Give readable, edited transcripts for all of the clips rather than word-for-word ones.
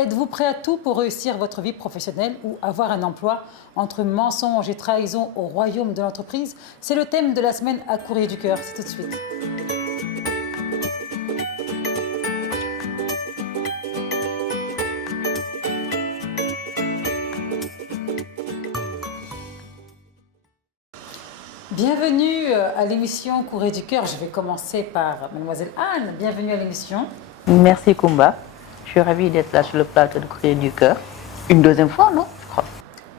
Êtes-vous prêt à tout pour réussir votre vie professionnelle ou avoir un emploi? Entre mensonges et trahison au royaume de l'entreprise, c'est le thème de la semaine à Courrier du Cœur. C'est tout de suite. Bienvenue à l'émission Courrier du Cœur. Je vais commencer par Mademoiselle Anne. Bienvenue à l'émission. Merci Kumba. Je suis ravie d'être là sur le plateau de Courrier du Cœur. Une deuxième fois, non? Je crois.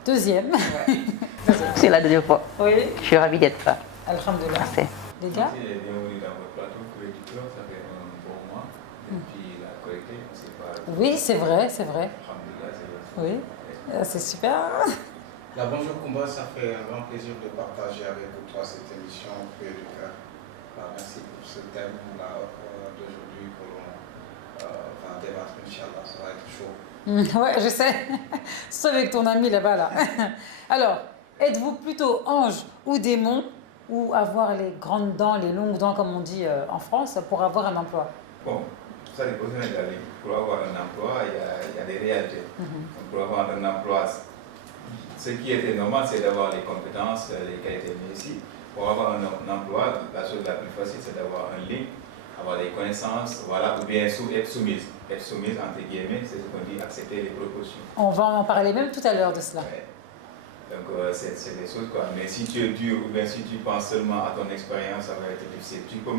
Deuxième. C'est la deuxième fois. Oui. Je suis ravie d'être là. Alhamdulillah. Merci. Les gars? Bienvenue dans votre plateau Courrier du Cœur. Ça fait un bon mois depuis la collecte. On s'est pas... Oui, c'est vrai, c'est vrai. Alhamdulillah, c'est vrai. Oui, c'est super. Bonjour Kumba, ça fait un grand plaisir de partager avec toi cette émission Courrier du Cœur. Merci pour ce thème d'aujourd'hui que l'on va débattre, Inch'Allah, ça va être chaud. Ouais, je sais. Sauf avec ton ami là-bas, là. Alors, êtes-vous plutôt ange ou démon, ou avoir les grandes dents, les longues dents, comme on dit en France, pour avoir un emploi? Bon, ça dépend de l'avis. Pour avoir un emploi, il y a des réalités. Donc, pour avoir un emploi, ce qui était normal, c'est d'avoir les compétences, les qualités. Mais ici, pour avoir un emploi, la chose la plus facile, c'est d'avoir un link, avoir des connaissances, voilà, ou bien être soumise. Être soumise, entre guillemets, c'est ce qu'on dit, accepter les propositions. On va en parler même tout à l'heure de cela. Ouais. Donc, c'est des choses, quoi. Mais si tu es dur, ou bien si tu penses seulement à ton expérience, ça va être difficile. Tu peux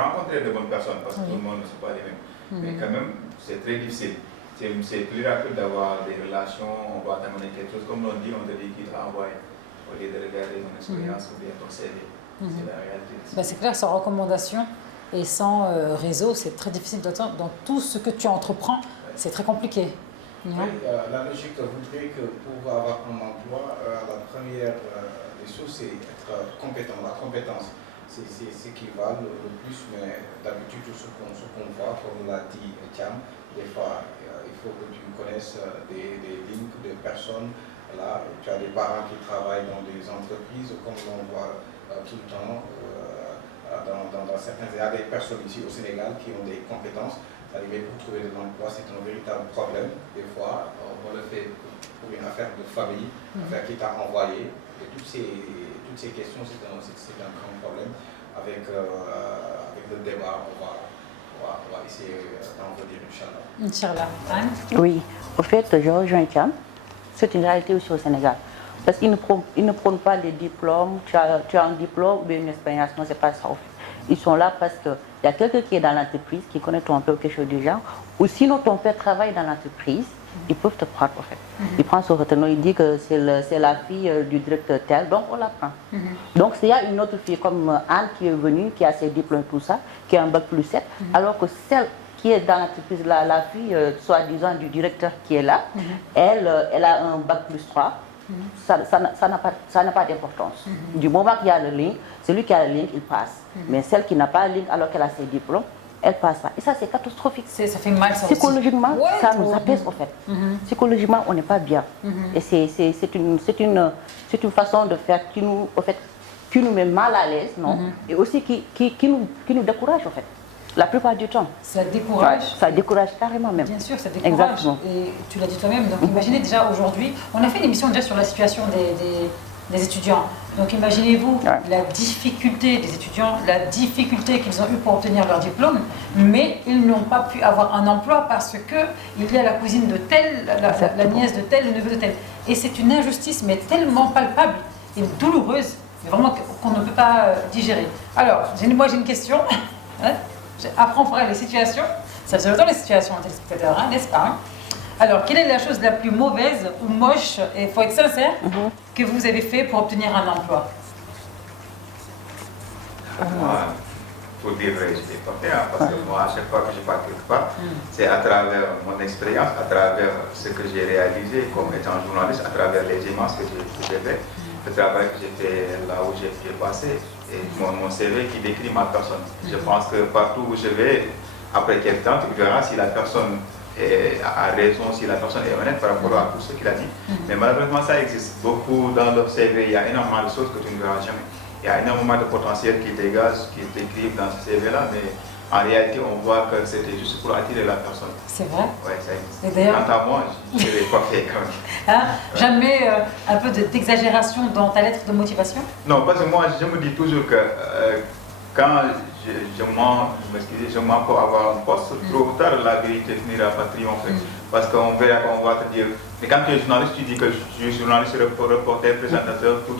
rencontrer de bonnes personnes, parce que tout le monde ne sont pas les mêmes. Mais quand même, c'est très difficile. C'est plus rapide d'avoir des relations, on va t'amener quelque chose, comme on dit, on te dit qu'il t'a envoyé, au lieu de regarder ton expérience ou bien ton CV. C'est la réalité. C'est clair, sans recommandation et sans réseau, c'est très difficile dans tout ce que tu entreprends, c'est très compliqué. Oui, la logique voudrait que pour avoir un emploi, la première des choses, c'est être compétent. La compétence, c'est ce qui va le plus, mais d'habitude, ce qu'on voit, comme l'a dit Thiam, des fois, il faut que tu connaisses des lignes, des personnes. Là, tu as des parents qui travaillent dans des entreprises, comme on voit tout le temps. Dans certains, il y a des personnes ici au Sénégal qui ont des compétences. Arriver pour trouver de l'emploi, c'est un véritable problème. Des fois, on le fait pour une affaire de famille, une affaire qui t'a envoyé. Et toutes ces questions, c'est un grand problème. Avec le débat, on va essayer d'en redire, Inch'Allah. Inch'Allah. Oui, au fait, je rejoins Thiam. C'est une réalité aussi au Sénégal. Parce qu'ils ne prônent pas les diplômes. Tu as un diplôme ou une expérience. Non, c'est pas ça. En fait. Ils sont là parce qu'il y a quelqu'un qui est dans l'entreprise, qui connaît ton père ou quelque chose du genre. Ou sinon, ton père travaille dans l'entreprise, ils peuvent te prendre en fait. Il prend son retenue, il dit que c'est la fille du directeur tel, donc on la prend. Donc s'il y a une autre fille comme Anne qui est venue, qui a ses diplômes et tout ça, qui a un bac plus 7, alors que celle qui est dans l'entreprise, la fille, soi-disant du directeur qui est là, elle a un bac plus 3. Ça n'a pas d'importance. Du moment qu'il y a le link, celui qui a le link, il passe. Mais celle qui n'a pas le link alors qu'elle a ses diplômes, elle passe pas. Et ça, c'est catastrophique. Ça fait mal, ça psychologiquement, aussi. ça nous apaise en fait. Psychologiquement, on n'est pas bien. Et c'est une façon de faire qui nous met mal à l'aise, non? Et aussi qui nous décourage en fait. La plupart du temps. Ça décourage. Ouais, ça décourage carrément même. Bien sûr, ça décourage. Exactement. Et tu l'as dit toi-même. Donc imaginez déjà aujourd'hui, on a fait une émission déjà sur la situation des étudiants. Donc imaginez-vous la difficulté des étudiants, la difficulté qu'ils ont eu pour obtenir leur diplôme, mais ils n'ont pas pu avoir un emploi parce qu'il y a la cousine de tel, la nièce de tel, le neveu de tel. Et c'est une injustice, mais tellement palpable et douloureuse, mais vraiment qu'on ne peut pas digérer. Alors, moi j'ai une question. Après on fera les situations. Ça faisait longtemps les situations, téléspectateurs, n'est-ce pas? Alors, quelle est la chose la plus mauvaise ou moche, et il faut être sincère, que vous avez fait pour obtenir un emploi? Moi, pour dire vrai, je ne l'ai pas fait, hein, parce que moi, à chaque fois que je pars quelque part, c'est à travers mon expérience, à travers ce que j'ai réalisé comme étant journaliste, à travers les images que j'ai fait, le travail que j'ai fait là où j'ai passé, et mon CV qui décrit ma personne. Je pense que partout où je vais, après quelques temps, tu verras si la personne a raison, si la personne est honnête par rapport à tout ce qu'il a dit. Mais malheureusement, ça existe beaucoup dans leur CV. Il y a énormément de choses que tu ne verras jamais. Il y a énormément de potentiel qui dégage, qui est écrit dans ce CV-là, mais en réalité, on voit que c'était juste pour attirer la personne. C'est vrai? Oui, ça existe. Et d'ailleurs, quant à moi, je ne l'ai pas fait quand même. Hein? Jamais un peu d'exagération dans ta lettre de motivation? Non, parce que moi, je me dis toujours que quand je mens pour avoir un poste, trop tard, la vérité finira par triompher. Parce qu'on verra qu'on va te dire, mais quand tu es journaliste, tu dis que je suis journaliste, reporter, présentateur, tout.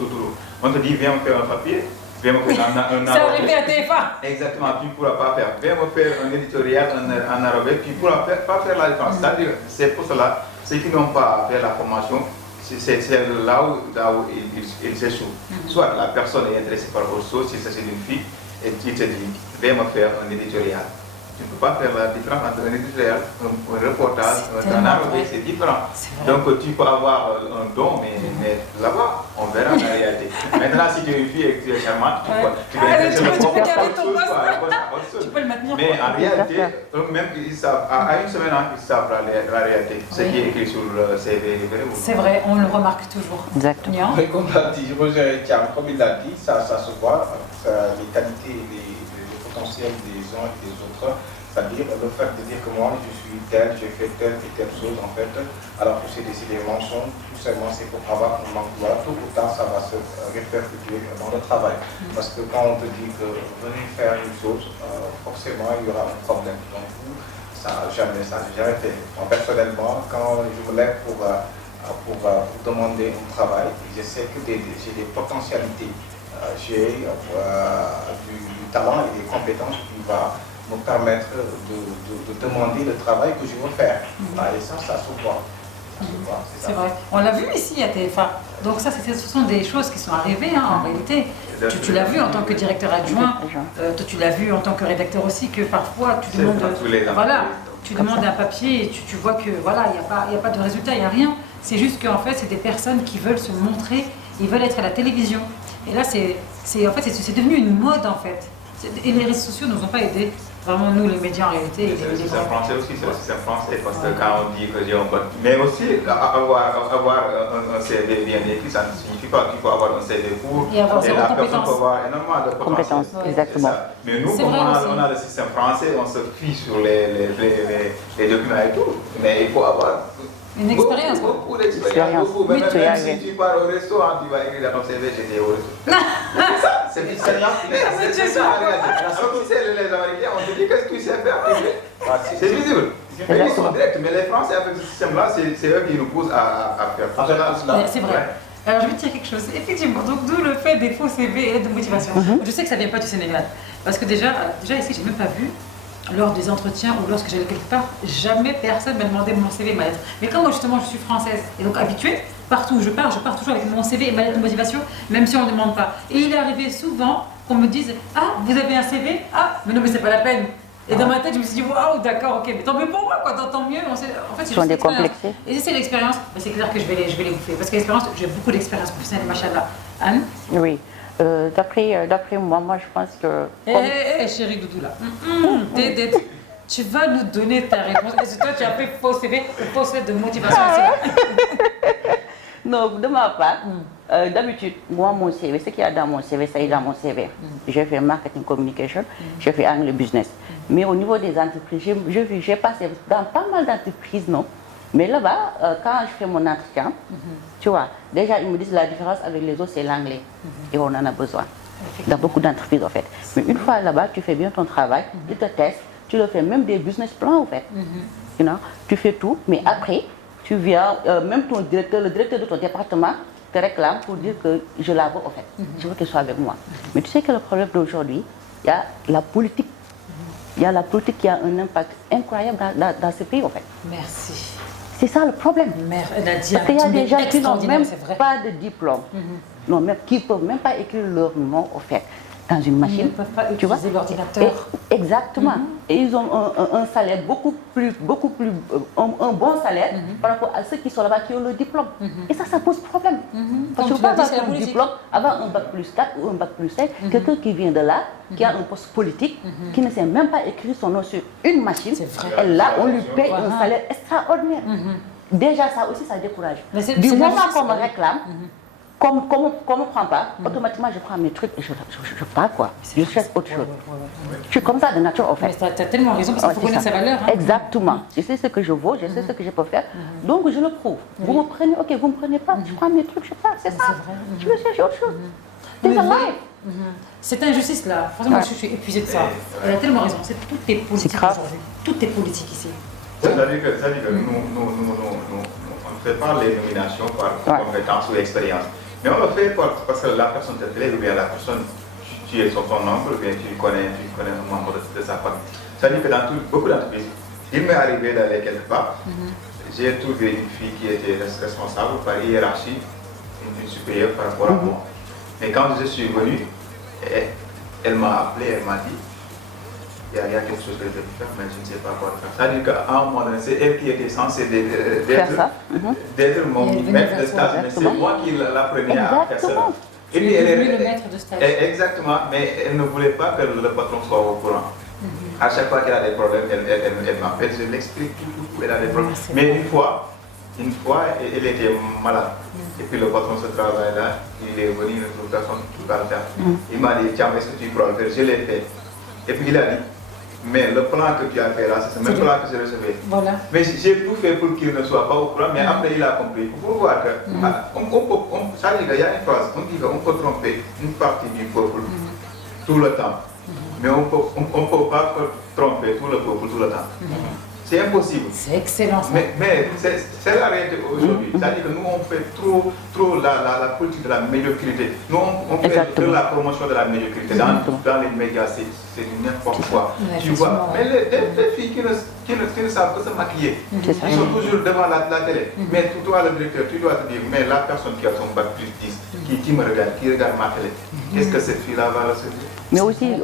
On te dit, viens me faire un papier, viens me faire un C'est arrivé à TF1. Exactement, tu ne pourras pas faire. Viens me faire un éditorial en arabe, tu ne pourras pas faire la différence. C'est-à-dire, c'est pour cela, ceux qui n'ont pas fait la formation, c'est là où ils échouent. Soit la personne est intéressée par autre chose, si c'est une fille, et tu te dis, viens me faire un éditorial. Tu ne peux pas faire la différence entre un éditorial, un reportage, un arabe, c'est différent. Donc tu peux avoir un don, mais là-bas, on verra la réalité. Maintenant, si tu es une fille et que tu es charmante, tu peux le maintenir. Mais en réalité, eux-mêmes, à une semaine, ils savent la réalité. Ce qui est écrit sur le CV. C'est vrai, on le remarque toujours. Exactement. Oui, comme l'a dit Roger Thiam, comme il l'a dit, ça se voit, les qualités et les potentiels des uns et des autres. C'est-à-dire le fait de dire que moi je suis tel, j'ai fait telle et telle chose en fait, alors que c'est des mensonges, tout simplement c'est pour avoir un emploi, tôt ou tard ça va se répercuter dans le travail. Parce que quand on te dit que venez faire une chose, forcément il y aura un problème. Donc ça n'a jamais fait. Moi personnellement, quand je me lève pour demander un travail, je sais que j'ai des potentialités, j'ai du talent et des compétences qui vont me permettre de demander le travail que je veux faire. Et ça se voit. C'est vrai. On l'a vu ici à TF1. Donc ça, ce sont des choses qui sont arrivées en réalité. Tu l'as vu en tant que directeur adjoint, tu l'as vu en tant que rédacteur aussi, que parfois tu demandes, tu demandes un papier et tu vois que voilà, il n'y a pas de résultat, il n'y a rien. C'est juste qu'en fait, c'est des personnes qui veulent se montrer, ils veulent être à la télévision. Et là, c'est devenu une mode en fait. Et les réseaux sociaux ne nous ont pas aidés. Vraiment, nous, les médias, en réalité... C'est le système français aussi, c'est le système français, parce que quand on dit que j'ai un bon... Mais aussi, avoir un CV bien écrit, ça ne signifie pas qu'il faut avoir un CV court, et la personne peut avoir énormément de compétences. Exactement. Mais nous, comme on a le système français, on se fie sur les documents et tout, mais il faut avoir... Une expérience. Beaucoup d'expérience. Même si tu pars au restaurant, tu vas écrire dans ton CV, j'étais au restaurant. C'est ça, c'est l'expérience. C'est ça la réalité. Donc, tu sais, les Américains, on te dit qu'est-ce que tu sais faire. C'est visible. Ils sont directs, mais les Français, avec ce système-là, c'est eux qui nous poussent à faire tout cela. C'est vrai. Alors, je vais te dire quelque chose. Effectivement, donc d'où le fait des faux CV et l'aide de motivation. Je sais que ça ne vient pas du Sénégal. Parce que déjà ici, je n'ai même pas vu. Lors des entretiens ou lorsque j'allais quelque part, jamais personne m'a demandé mon CV et ma lettre. Mais comme moi justement je suis française et donc habituée, partout où je pars toujours avec mon CV et ma lettre de motivation, même si on ne demande pas. Et il est arrivé souvent qu'on me dise « Ah, vous avez un CV? Ah, mais non mais c'est pas la peine !» Et dans ma tête, je me suis dit « Waouh, d'accord, ok, mais tant mieux pour moi, quoi, tant mieux. » En fait, c'est juste l'expérience. Et si c'est l'expérience, c'est clair que je vais les bouffer. Parce que l'expérience, j'ai beaucoup d'expérience professionnelle, machallah. Anne? Oui. D'après moi, je pense que... Chérie Doudou là, tu vas nous donner ta réponse. Est-ce que toi tu as fait faux CV ou fausse lettre de motivation aussi? Non, de ma part, d'habitude, moi mon CV, ce qu'il y a dans mon CV, ça est dans mon CV. J'ai fait marketing communication, j'ai fait anglais business. Mais au niveau des entreprises, j'ai passé dans pas mal d'entreprises, non? Mais là-bas, quand je fais mon entretien, tu vois, déjà ils me disent la différence avec les autres, c'est l'anglais. Et on en a besoin. Dans beaucoup d'entreprises, en fait. Mais une fois là-bas, tu fais bien ton travail, ils te testent, tu le fais, même des business plans, en fait. Tu fais tout, mais après, tu viens, même ton directeur, le directeur de ton département te réclame pour dire que je la veux, en fait. Je veux qu'il soit avec moi. Mais tu sais que le problème d'aujourd'hui, il y a la politique. Il y a la politique qui a un impact incroyable dans ce pays, en fait. Merci. C'est ça le problème. Mère, elle a dit parce qu'il y a des gens qui n'ont même vrai. pas de diplôme, qui ne peuvent même pas écrire leur nom au fait dans une machine. Ils ne peuvent pas utiliser l'ordinateur. Exactement. Et ils ont un salaire beaucoup plus un bon salaire par rapport à ceux qui sont là-bas qui ont le diplôme. Et ça pose problème. Parce que tu peux avoir un diplôme, avoir un bac plus 4 ou un bac plus 5, quelqu'un qui vient de là, qui a un poste politique, qui ne sait même pas écrire son nom sur une machine, et là, on lui paye un salaire extraordinaire. Déjà, ça aussi, ça décourage. Du moment qu'on me réclame, comme on ne prend pas, automatiquement je prends mes trucs et je pars quoi. Je cherche autre chose. Je suis comme ça de nature en fait. Mais tu as tellement raison parce qu'il faut connaître sa valeur. Exactement. Je sais ce que je vaux, je sais ce que je peux faire. Donc je le prouve. Vous me prenez, ok, vous ne me prenez pas, je prends mes trucs, je pars, c'est ça. Je vais chercher autre chose. Cette injustice là, franchement, je suis épuisée de ça. Elle a tellement raison. C'est tout est politique aujourd'hui. Tout est politique ici. C'est-à-dire que nous, on ne fait pas les nominations par compétence ou expérience. Mais on le fait parce que la personne te plaît ou bien la personne, tu es son oncle ou bien tu connais un membre de sa famille. C'est-à-dire que dans beaucoup d'entreprises, il m'est arrivé d'aller quelque part, j'ai trouvé une fille qui était responsable par hiérarchie, une supérieure par rapport à moi. Mais quand je suis venu, elle m'a appelé, elle m'a dit, il y a quelque chose que je peux faire, mais je ne sais pas quoi faire. C'est-à-dire qu'à un moment donné, c'est elle qui était censée d'être mon maître de stage, mais c'est moi qui l'apprenais à faire ça. Et puis elle est le maître de stage. Exactement, mais elle ne voulait pas que le patron soit au courant. À chaque fois qu'elle a des problèmes, elle m'appelle, je l'explique tout, elle a des problèmes. Mais une fois, elle était malade. Et puis le patron se travaille là, il est venu, une autre personne qui va le faire. Il m'a dit, tiens, est-ce que tu pourras le faire? Je l'ai fait. Et puis il a dit, mais le plan que tu as fait là, c'est le même plan que je recevais. Voilà. Mais j'ai tout fait pour qu'il ne soit pas au courant, mais après il a compris. Pour voir que, ça dit qu'il y a une phrase, on dit qu'on peut tromper une partie du peuple tout le temps. Mais on ne peut pas tromper tout le peuple tout le temps. C'est impossible. C'est excellent. Mais c'est la réalité aujourd'hui. C'est-à-dire que nous, on fait trop la politique de la médiocrité. Nous, on fait de la promotion de la médiocrité. Dans les médias, c'est n'importe quoi. Tu vois, mais les filles qui ne savent pas se maquiller, ils sont toujours devant la télé. Mais toi, le directeur, tu dois te dire, mais la personne qui a son bac plus 10, qui me regarde, qui regarde ma télé, est-ce que cette fille-là va le servir? Mais aussi,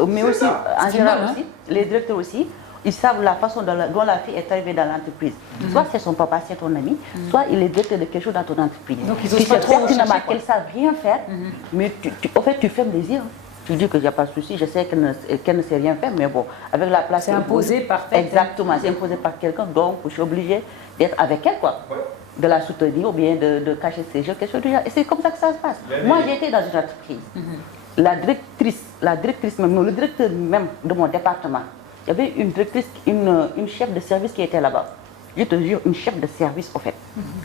en général aussi, les directeurs aussi, ils savent la façon dont la fille est arrivée dans l'entreprise. Soit c'est son papa, c'est ton ami, soit il est directeur de quelque chose dans ton entreprise. Donc ils tu sais pertinemment qu'elles ne savent rien faire, mais au fait tu fermes les yeux. Tu dis qu'il n'y a pas de souci, je sais qu'elle ne sait rien faire, mais bon, avec la place... C'est imposé par quelqu'un. Exactement, c'est imposé par quelqu'un, donc je suis obligée d'être avec elle, quoi. De la soutenir ou bien de cacher ses jeux, quelque chose du genre. Et c'est comme ça que ça se passe. Moi, j'étais dans une entreprise. La directrice même, non, le directeur même de mon département, il y avait une directrice, une chef de service qui était là-bas. Je te jure, une chef de service, au fait,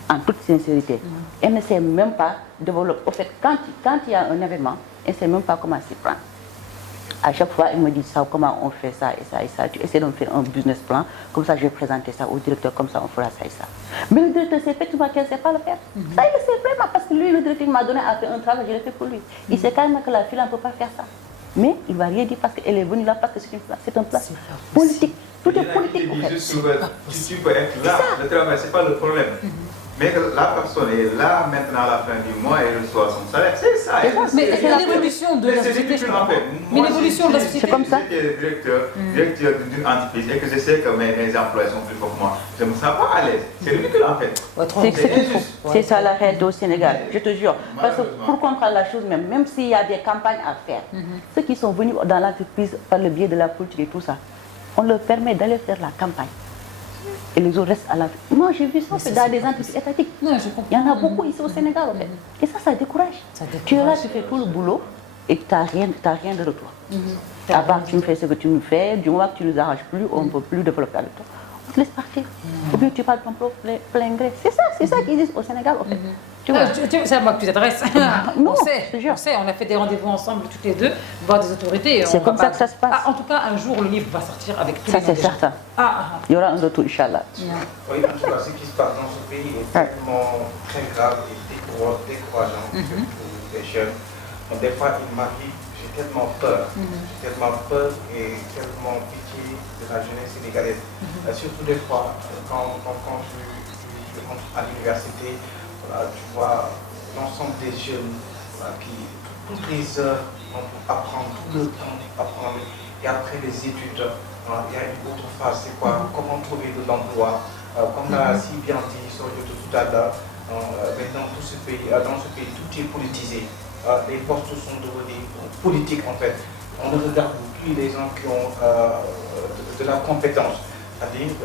en toute sincérité. Elle ne sait même pas développer. Au fait, quand il y a un événement, elle ne sait même pas comment s'y prendre. À chaque fois, elle me dit ça, comment on fait ça et ça et ça. Tu essaies de me faire un business plan, comme ça je vais présenter ça au directeur, comme ça on fera ça et ça. Mais le directeur sait effectivement qu'elle ne sait pas le faire. Ça, il le sait vraiment, parce que lui, le directeur m'a donné à faire un travail, je l'ai fait pour lui. Il sait carrément que la fille ne peut pas faire ça. Mais il ne va rien dire parce qu'elle est venue là, parce que c'est un plan politique. Tout est politique, en fait. Tu peux être là, le travail, ce n'est pas le problème. Mais que la personne est là maintenant à la fin du mois et reçoit son salaire, c'est ça. Mais c'est l'évolution de la société. Mais l'évolution de la société. C'est comme ça. Si j'étais directeur d'une entreprise et que je sais que mes employés sont plus forts que moi, je ne me sens pas à l'aise. C'est ridicule en fait. C'est ça la règle au Sénégal, je te jure. Parce que pour comprendre la chose même s'il y a des campagnes à faire, ceux qui sont venus dans l'entreprise par le biais de la politique et tout ça, on leur permet d'aller faire la campagne. Et les autres restent à la... Moi, j'ai vu ça dans des entreprises étatiques. Non, je comprends. Il y en a beaucoup ici au Sénégal, en fait. Et ça décourage. Tu es là, tu fais tout le boulot et tu n'as rien de retour. À part tu me fais ce que tu me fais, du moment que tu ne nous arranges plus, on ne peut plus développer avec toi. On te laisse partir. Ou bien tu parles ton propre plein gré. C'est ça qu'ils disent au Sénégal, en fait. Tu vois. C'est à moi que tu t'adresses. Non, on sait, on a fait des rendez-vous ensemble toutes les deux, voir des autorités. C'est comme ça que ça se passe. En tout cas, un jour, le livre va sortir avec tous ça, les c'est certain. Il y aura un retour, Inch'Allah. Oui, en tout cas, ce qui se passe dans ce pays est tellement très grave et décourageant pour les jeunes. Donc, des fois, il m'arrive, j'ai tellement peur. J'ai tellement peur et tellement pitié de la jeunesse sénégalaise. Surtout des fois, quand je tu rentres à l'université, voilà, tu vois l'ensemble des jeunes qui, toutes les heures, vont apprendre, tout le temps apprendre. Et après les études, il y a une autre phase, c'est quoi? Comment trouver de l'emploi? Comme l'a si bien dit Sorio tout à l'heure, maintenant dans ce pays, tout est politisé. Les postes sont devenus politiques en fait. On ne regarde plus les gens qui ont de la compétence. C'est-à-dire,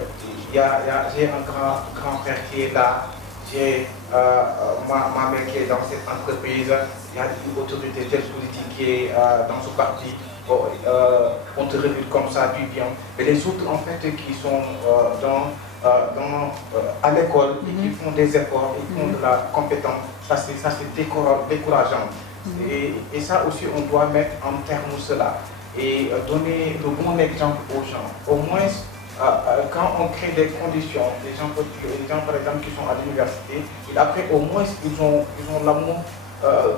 j'ai un grand-père qui est là, j'ai ma mère qui est dans cette entreprise, il y a une autorité telle politique qui est dans ce parti. On te révèle comme ça, puis bien. Mais les autres en fait qui sont à l'école et qui font des efforts, ils font de la compétence, ça c'est décourageant. Et ça aussi, on doit mettre en terme cela et donner le bon exemple aux gens. Au moins, quand on crée des conditions, les gens par exemple qui sont à l'université, et après au moins ils ont l'amour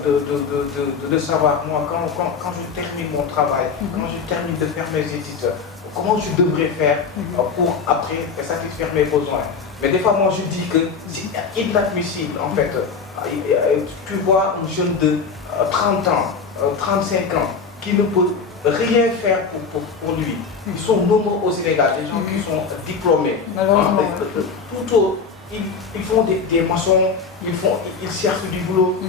de savoir, moi, quand je termine mon travail, quand je termine de faire mes études, comment je devrais faire pour après satisfaire mes besoins. Mais des fois, moi je dis que c'est inadmissible en fait. Tu vois un jeune de 30 ans, 35 ans, qui ne peut rien faire pour lui. Ils sont nombreux au Sénégal, des gens qui sont diplômés. Plutôt, ils font des maçons, ils cherchent du boulot.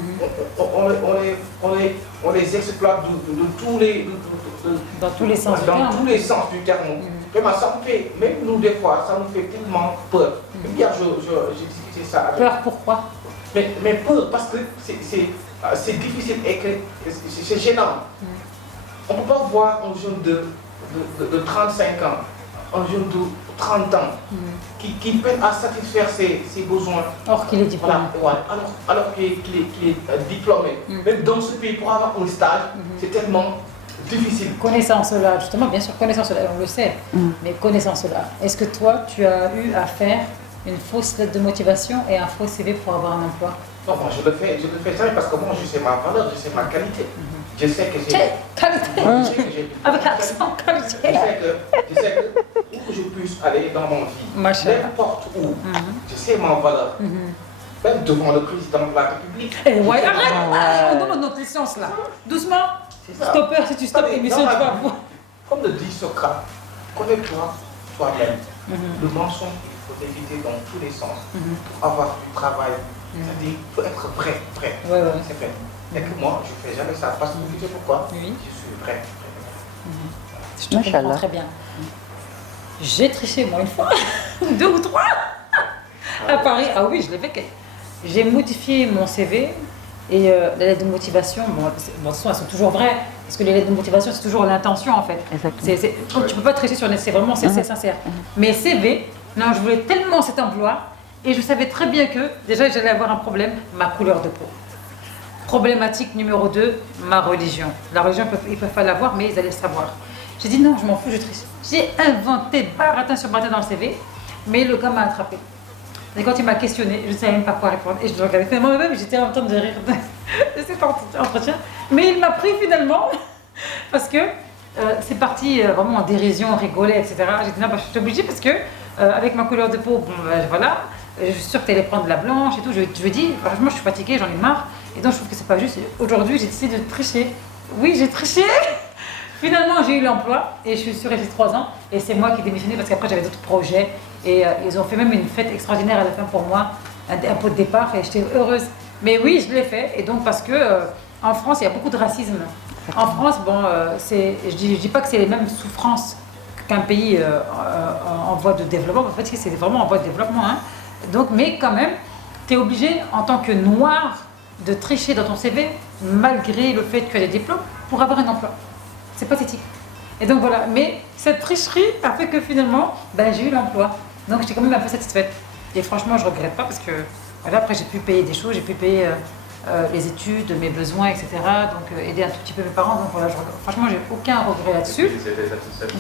On les exploite de tous les... dans tous les sens du dans terme. tous les sens du terme. Vraiment, ça me fait, même nous des fois, ça nous fait tellement peur. Hier, j'ai discuté ça avec... Peur pourquoi? Mais peur, parce que c'est difficile et que c'est gênant. On ne peut pas voir un jeune de 35 ans, un jeune de 30 ans, qui peine à satisfaire ses besoins. Or qu'il est diplômé. Voilà, alors qu'il est diplômé. Même dans ce pays, pour avoir un stage, c'est tellement difficile. Connaissant cela, justement, bien sûr, connaissant cela, on le sait, mais connaissant cela, est-ce que toi, tu as eu à faire une fausse lettre de motivation et un faux CV pour avoir un emploi? Non, moi, je le fais jamais parce que moi, je sais ma valeur, je sais ma qualité. Je sais que j'ai... Qualité. Avec accent, qualité. Je sais que où je puisse aller dans mon vie, n'importe où, je sais ma valeur. Même devant le président de la République. Eh ouais, arrête! On donne notre licence là. Doucement. Stopper, si tu stoppes l'émission, tu vas voir. Comme le dit Socrate, connais-toi toi-même. Le mensonge, il faut éviter dans tous les sens pour avoir du travail. C'est-à-dire, il faut être prêt. C'est fait. Et que moi, je ne fais jamais ça. Parce que vous savez pourquoi? Je suis prêt. Je te comprends très bien. J'ai triché moi une fois, 2 ou 3 à Paris. Ah oui, je l'ai fait. J'ai modifié mon CV et les lettres de motivation, bon, de toute façon, elles sont toujours vraies. Parce que les lettres de motivation, c'est toujours l'intention en fait. Tu ne peux pas tricher sur les... C'est vraiment sincère. Mais CV, non, je voulais tellement cet emploi et je savais très bien que déjà j'allais avoir un problème, ma couleur de peau. Problématique numéro 2, ma religion. La religion, ils peuvent pas l'avoir, mais ils allaient le savoir. J'ai dit non, je m'en fous, je triche. J'ai inventé baratin sur baratin dans le CV, mais le gars m'a attrapé. Et quand il m'a questionné, je ne savais même pas quoi répondre. Et je le regardais moi-même, j'étais en train de rire de cet entretien. Mais il m'a pris finalement, parce que c'est parti vraiment en dérision, on rigolait, etc. J'ai dit non, bah, je suis obligée parce que avec ma couleur de peau, bon, voilà, je suis sûre que tu allais prendre de la blanche et tout. Je lui ai dit, franchement, je suis fatiguée, j'en ai marre. Et donc je trouve que c'est pas juste. Aujourd'hui, j'ai décidé de tricher. Oui, j'ai triché. Finalement, j'ai eu l'emploi et je suis restée 3 ans. Et c'est moi qui ai démissionné parce qu'après, j'avais d'autres projets. Et ils ont fait même une fête extraordinaire à la fin pour moi, un pot de départ, et j'étais heureuse. Mais oui, je l'ai fait. Et donc, parce que en France, il y a beaucoup de racisme. En France, bon, je dis pas que c'est les mêmes souffrances qu'un pays en voie de développement. En fait, c'est vraiment en voie de développement. Hein. Donc, mais quand même, tu es obligé, en tant que noir, de tricher dans ton CV, malgré le fait que tu as des diplômes, pour avoir un emploi. C'est pathétique. Et donc voilà, mais cette tricherie a fait que finalement, ben, j'ai eu l'emploi. Donc j'étais quand même un peu satisfaite. Et franchement, je ne regrette pas parce que voilà, après j'ai pu payer des choses, j'ai pu payer les études, mes besoins, etc. Donc aider un tout petit peu mes parents. Donc voilà, franchement, j'ai aucun regret là-dessus.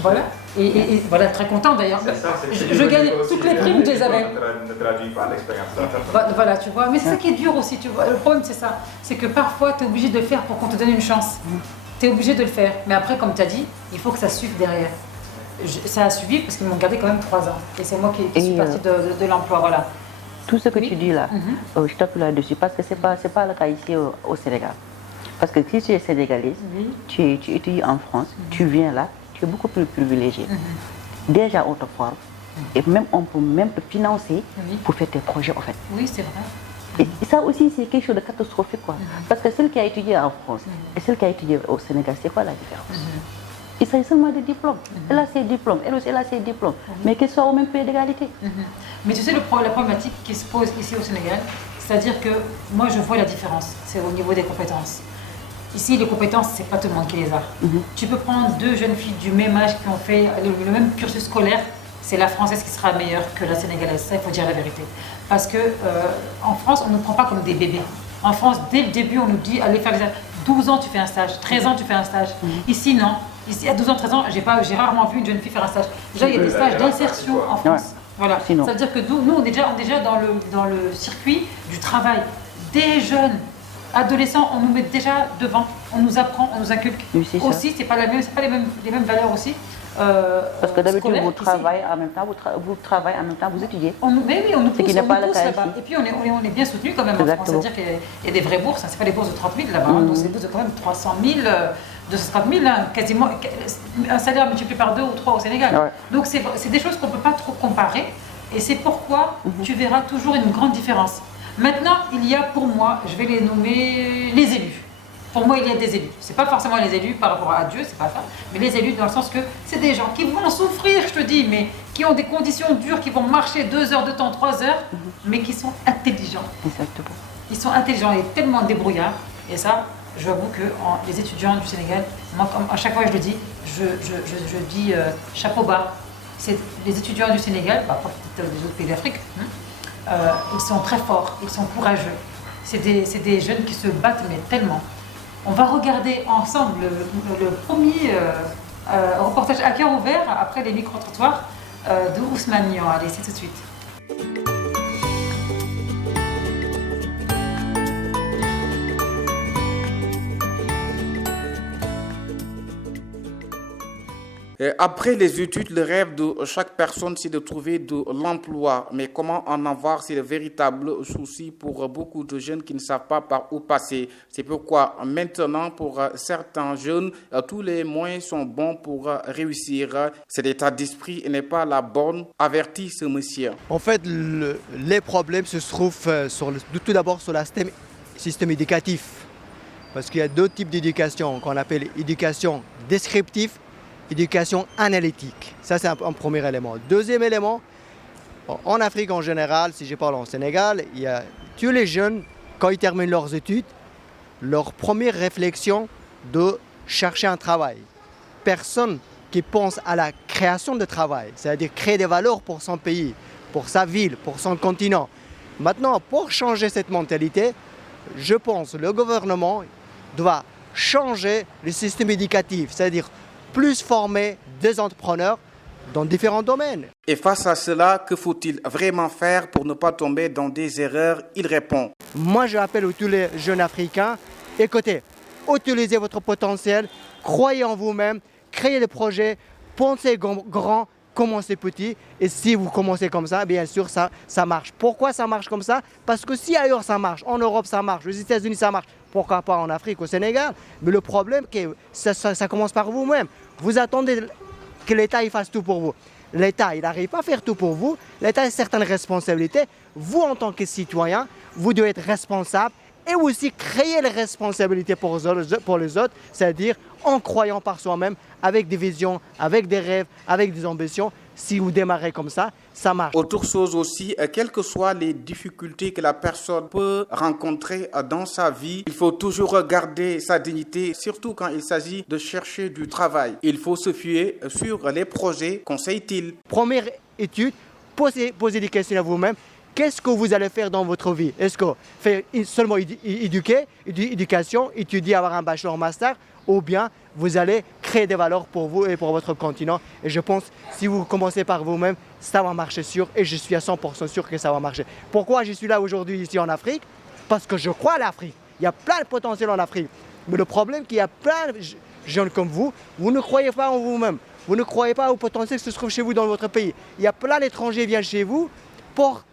Voilà. Et voilà, très content d'ailleurs. Je gagne toutes les primes, je les avais. Ne traduit pas l'expérience. Voilà, tu vois. Mais c'est ça qui est dur aussi, tu vois. Le problème, c'est ça. C'est que parfois, tu es obligé de le faire pour qu'on te donne une chance. Tu es obligé de le faire. Mais après, comme tu as dit, il faut que ça suive derrière. Ça a suivi parce qu'ils m'ont gardé quand même 3 ans. Et c'est moi qui suis partie de l'emploi, voilà. Tout ce que tu dis là, je t'appuie là-dessus parce que ce n'est pas le cas ici au Sénégal. Parce que si tu es sénégalais, tu étudies en France, tu viens là, tu es beaucoup plus privilégié. Déjà, on te forme et même on peut même te financer pour faire tes projets en fait. Oui, c'est vrai. Et ça aussi, c'est quelque chose de catastrophique quoi. Parce que celle qui a étudié en France et celle qui a étudié au Sénégal, c'est quoi la différence? Il s'agit seulement de diplômes. Elle a ses diplômes, elle aussi elle a ses diplômes. Mais qu'elle soit au même pied d'égalité. Mais tu sais, la problématique qui se pose ici au Sénégal, c'est-à-dire que moi je vois la différence, c'est au niveau des compétences. Ici, les compétences, c'est pas tout le monde qui les a. Tu peux prendre deux jeunes filles du même âge qui ont fait le même cursus scolaire, c'est la française qui sera meilleure que la sénégalaise, ça il faut dire la vérité. Parce que en France, on ne nous prend pas comme des bébés. En France, dès le début, on nous dit, allez faire les 12 ans tu fais un stage, 13 ans tu fais un stage. Ici, non. Ici, à 12 ans, 13 ans, j'ai rarement vu une jeune fille faire un stage. Déjà, il y a des stages d'insertion en France. Voilà. Ça veut dire que nous, on est déjà dans le circuit du travail. Des jeunes adolescents, on nous met déjà devant, on nous apprend, on nous inculque. Oui, aussi, c'est pas les mêmes valeurs aussi. Parce que d'habitude, vous travaillez en même temps, vous étudiez. Mais oui, on nous pousse, ce qui n'est pas le cas là-bas. Et puis, on est bien soutenu quand même en France. C'est-à-dire qu'il y a des vraies bourses, c'est pas des bourses de 30 000 là-bas, donc c'est des bourses de quand même 300 000, 230 000, quasiment un salaire multiplié par 2 ou 3 au Sénégal. Ouais. Donc c'est des choses qu'on ne peut pas trop comparer. Et c'est pourquoi tu verras toujours une grande différence. Maintenant, il y a pour moi, je vais les nommer les élus. Pour moi, il y a des élus. Ce n'est pas forcément les élus par rapport à Dieu, c'est pas ça. Mais les élus dans le sens que c'est des gens qui vont souffrir, je te dis, mais qui ont des conditions dures, qui vont marcher 2 heures de temps, 3 heures, mais qui sont intelligents. Exactement. Ils sont intelligents et tellement débrouillards. Et ça, je avoue que les étudiants du Sénégal, moi, à chaque fois que je le dis, je dis chapeau bas. Les étudiants du Sénégal, pas des autres pays d'Afrique, ils sont très forts, ils sont courageux. C'est des jeunes qui se battent, mais tellement. On va regarder ensemble le premier reportage à cœur ouvert, après les micro-trottoirs, de Ousmane Niang. Allez, c'est tout de suite. Après les études, le rêve de chaque personne, c'est de trouver de l'emploi. Mais comment en avoir, c'est le véritable souci pour beaucoup de jeunes qui ne savent pas par où passer. C'est pourquoi maintenant, pour certains jeunes, tous les moyens sont bons pour réussir. Cet état d'esprit n'est pas la bonne, avertit ce monsieur. En fait, les problèmes se trouvent tout d'abord sur le système éducatif. Parce qu'il y a deux types d'éducation qu'on appelle éducation descriptive, éducation analytique. Ça, c'est un premier élément. Deuxième élément, en Afrique en général, si je parle en Sénégal, il y a tous les jeunes, quand ils terminent leurs études, leur première réflexion de chercher un travail. Personne qui pense à la création de travail, c'est-à-dire créer des valeurs pour son pays, pour sa ville, pour son continent. Maintenant, pour changer cette mentalité, je pense que le gouvernement doit changer le système éducatif, c'est-à-dire plus former des entrepreneurs dans différents domaines. Et face à cela, que faut-il vraiment faire pour ne pas tomber dans des erreurs? Il répond. Moi, je appelle tous les jeunes Africains, écoutez, utilisez votre potentiel, croyez en vous-même, créez des projets, pensez grand, commencez petit. Et si vous commencez comme ça, bien sûr, ça marche. Pourquoi ça marche comme ça? Parce que si ailleurs ça marche, en Europe ça marche, aux États-Unis ça marche, pourquoi pas en Afrique, au Sénégal? Mais le problème, ça commence par vous-même. Vous attendez que l'État fasse tout pour vous. L'État, il n'arrive pas à faire tout pour vous. L'État a certaines responsabilités. Vous, en tant que citoyen, vous devez être responsable et aussi créer les responsabilités pour les autres, c'est-à-dire en croyant par soi-même, avec des visions, avec des rêves, avec des ambitions. Si vous démarrez comme ça, ça marche. Autre chose aussi, quelles que soient les difficultés que la personne peut rencontrer dans sa vie, il faut toujours garder sa dignité, surtout quand il s'agit de chercher du travail. Il faut se fier sur les projets, conseille-t-il. Première étude, posez des questions à vous-même. Qu'est-ce que vous allez faire dans votre vie? Est-ce que faire seulement éducation, étudier, avoir un bachelor, master, ou bien vous allez créer des valeurs pour vous et pour votre continent? Et je pense que si vous commencez par vous-même, ça va marcher sûr et je suis à 100% sûr que ça va marcher. Pourquoi je suis là aujourd'hui ici en Afrique? Parce que je crois à l'Afrique. Il y a plein de potentiel en Afrique. Mais le problème, c'est qu'il y a plein de jeunes comme vous ne croyez pas en vous-même. Vous ne croyez pas au potentiel qui se trouve chez vous dans votre pays. Il y a plein d'étrangers qui viennent chez vous pour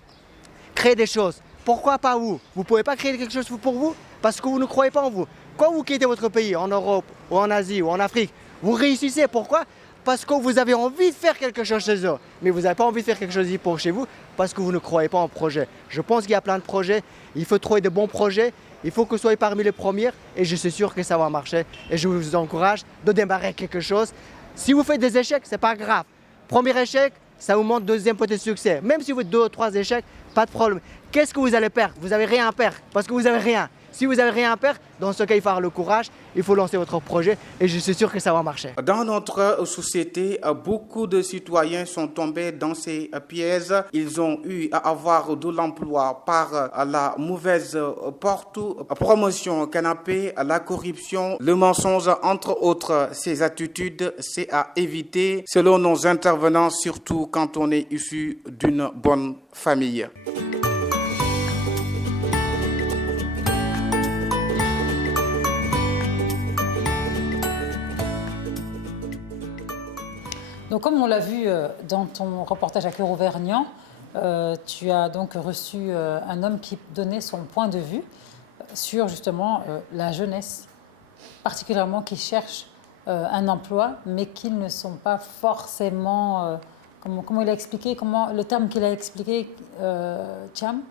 créer des choses. Pourquoi pas vous? Vous ne pouvez pas créer quelque chose pour vous parce que vous ne croyez pas en vous. Quand vous quittez votre pays, en Europe, ou en Asie, ou en Afrique, vous réussissez. Pourquoi? Parce que vous avez envie de faire quelque chose chez eux. Mais vous n'avez pas envie de faire quelque chose pour chez vous parce que vous ne croyez pas en projet. Je pense qu'il y a plein de projets. Il faut trouver de bons projets. Il faut que vous soyez parmi les premiers et je suis sûr que ça va marcher. Et je vous encourage de démarrer quelque chose. Si vous faites des échecs, ce n'est pas grave. Premier échec, ça vous montre deuxième peut-être succès. Même si vous faites 2 ou 3 échecs, pas de problème. Qu'est-ce que vous allez perdre? Vous n'avez rien à perdre parce que vous n'avez rien. Si vous n'avez rien à perdre, dans ce cas, il faut avoir le courage, il faut lancer votre projet et je suis sûr que ça va marcher. Dans notre société, beaucoup de citoyens sont tombés dans ces pièges. Ils ont eu à avoir de l'emploi par la mauvaise porte, promotion canapé, la corruption, le mensonge, entre autres. Ces attitudes, c'est à éviter selon nos intervenants, surtout quand on est issu d'une bonne famille. Donc, comme on l'a vu dans ton reportage à Cœur Auvergnat, tu as donc reçu un homme qui donnait son point de vue sur justement la jeunesse, particulièrement qui cherche un emploi, mais qui ne sont pas forcément, comment il a expliqué, le terme qu'il a expliqué, Thiam,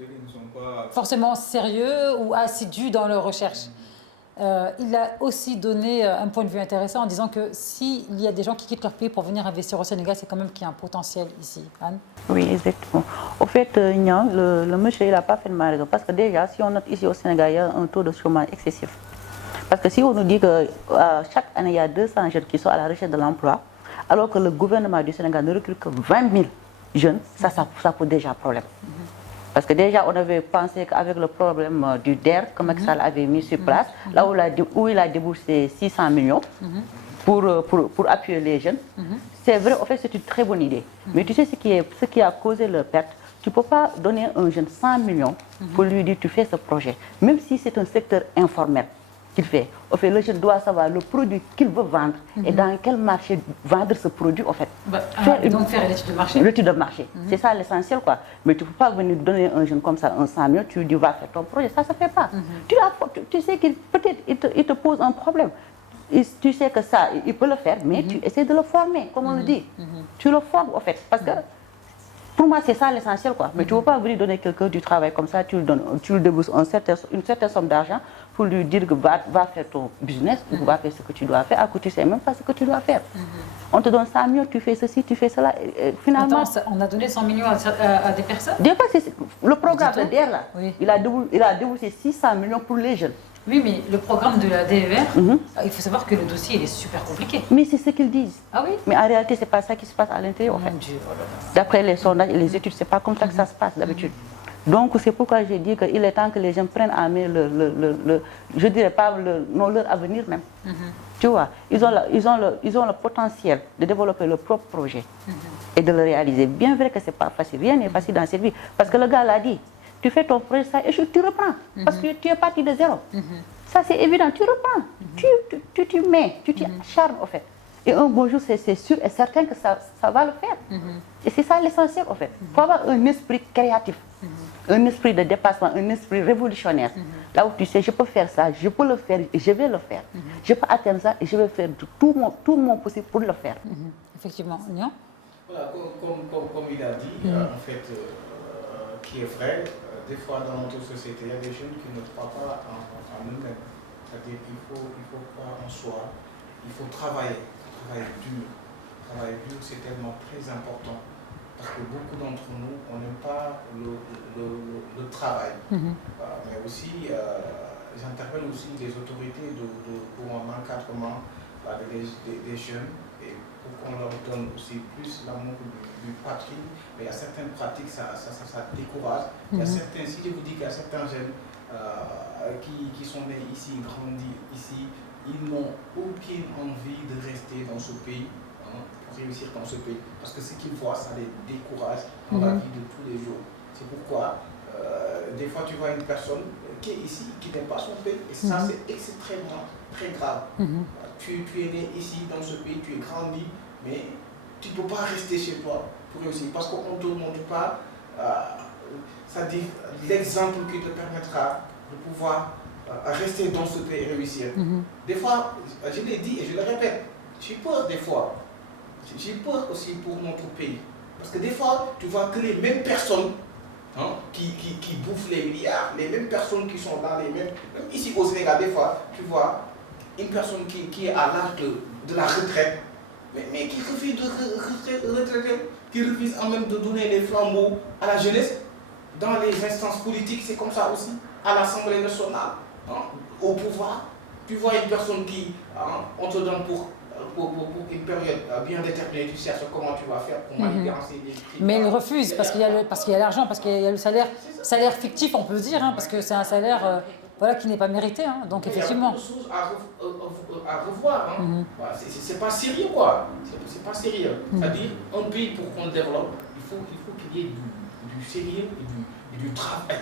Ils ne sont pas forcément sérieux ou assidus dans leur recherche. Il a aussi donné un point de vue intéressant en disant que s'il y a des gens qui quittent leur pays pour venir investir au Sénégal, c'est quand même qu'il y a un potentiel ici. Anne? Oui, exactement. Au fait, Niang, le monsieur, il n'a pas fait de mal raison. Parce que déjà, si on note ici au Sénégal, il y a un taux de chômage excessif. Parce que si on nous dit que chaque année, il y a 200 jeunes qui sont à la recherche de l'emploi, alors que le gouvernement du Sénégal ne recrute que 20 000 jeunes, ça pose déjà problème. Parce que déjà, on avait pensé qu'avec le problème du DER, que Macky Sall avait mis sur place, là où il a déboursé 600 millions pour appuyer les jeunes, c'est vrai, en fait, c'est une très bonne idée. Mais tu sais ce qui a causé leur perte? Tu ne peux pas donner à un jeune 100 millions pour lui dire tu fais ce projet, même si c'est un secteur informel qu'il fait. En fait, le jeune doit savoir le produit qu'il veut vendre et dans quel marché vendre ce produit, en fait. Donc faire l'étude de marché. L'étude de marché, c'est ça l'essentiel, quoi. Mais tu ne peux pas venir donner à un jeune comme ça un 100 millions, tu lui dis va faire ton projet, ça ne se fait pas. Tu sais qu'il peut-être il te pose un problème. Tu sais que ça, il peut le faire, mais tu essaies de le former, comme on le dit. Tu le formes, en fait, parce que pour moi, c'est ça l'essentiel, quoi. Mais tu ne veux pas venir donner quelqu'un du travail comme ça, tu lui débourses une certaine somme d'argent pour lui dire que va faire ton business ou va faire ce que tu dois faire, alors que tu ne sais même pas ce que tu dois faire. On te donne 100 millions, tu fais ceci, tu fais cela, et finalement... Attends, on a donné 100 millions à des personnes? Des fois, c'est le programme de DER, là, oui. il a déboursé 600 millions pour les jeunes. Oui, mais le programme de la DER, il faut savoir que le dossier il est super compliqué. Mais c'est ce qu'ils disent. Ah oui? Mais en réalité, ce n'est pas ça qui se passe à l'intérieur, en fait. D'après les sondages et les études, ce n'est pas comme ça que ça se passe d'habitude. Donc, c'est pourquoi je dis qu'il est temps que les gens prennent en main je ne dirais pas leur avenir même. Tu vois, ils ont le potentiel de développer leur propre projet et de le réaliser. Bien vrai que ce n'est pas facile, rien n'est facile dans cette vie. Parce que le gars l'a dit. Tu fais ton projet, ça échoue, tu reprends. Parce que tu es parti de zéro. Ça, c'est évident, tu reprends. Tu t'y mets, tu t'y acharnes, en fait. Et un bon jour, c'est sûr et certain que ça va le faire. Et c'est ça l'essentiel, en fait. Il faut avoir un esprit créatif, un esprit de dépassement, un esprit révolutionnaire. Là où tu sais, je peux faire ça, je peux le faire et je vais le faire. Je peux atteindre ça et je vais faire tout mon possible pour le faire. Effectivement. Non? Voilà, comme il a dit, en fait, qui est vrai, des fois dans notre société, il y a des jeunes qui ne croient pas en eux-mêmes. C'est-à-dire qu'il faut croire en soi, il faut travailler dur. Travailler dur, c'est tellement très important. Parce que beaucoup d'entre nous, on n'aime pas le travail. Mais aussi, j'interpelle aussi les autorités pour un encadrement des jeunes et pour qu'on leur donne aussi plus l'amour du patrie. Mais il y a certaines pratiques, ça décourage. Il y a certains, si je vous dis qu'il y a certains jeunes qui sont nés ici, grandis ici, ils n'ont aucune envie de rester dans ce pays, pour réussir dans ce pays. Parce que ce qu'ils voient, ça les décourage dans la vie de tous les jours. C'est pourquoi, des fois, tu vois une personne qui est ici, qui n'aime pas son pays, et ça, c'est extrêmement très grave. Tu es né ici, dans ce pays, tu es grandi, mais tu ne peux pas rester chez toi pour réussir. Parce qu'on ne te montre pas c'est-à-dire l'exemple qui te permettra de pouvoir rester dans ce pays et réussir. Des fois, je l'ai dit et je le répète, j'ai peur des fois. J'ai peur aussi pour notre pays. Parce que des fois, tu vois que les mêmes personnes qui bouffent les milliards, les mêmes personnes qui sont dans les mêmes... Même ici au Sénégal, des fois, tu vois une personne qui est à l'âge de la retraite, mais qui refuse de retraiter, qui refuse en même de donner les flambeaux à la jeunesse. Dans les instances politiques, c'est comme ça aussi. À l'Assemblée nationale, au pouvoir, tu vois une personne qui, on te donne pour une période bien déterminée, tu sais comment tu vas faire pour manipuler les prix. Mais il refuse parce qu'il y a l'argent, parce qu'il y a le salaire fictif, on peut dire, parce que c'est un salaire qui n'est pas mérité. Donc effectivement. Il y a beaucoup de choses à revoir. Voilà, c'est pas sérieux, quoi. C'est pas sérieux. C'est-à-dire, un pays, pour qu'on le développe, il faut qu'il y ait du sérieux et du travail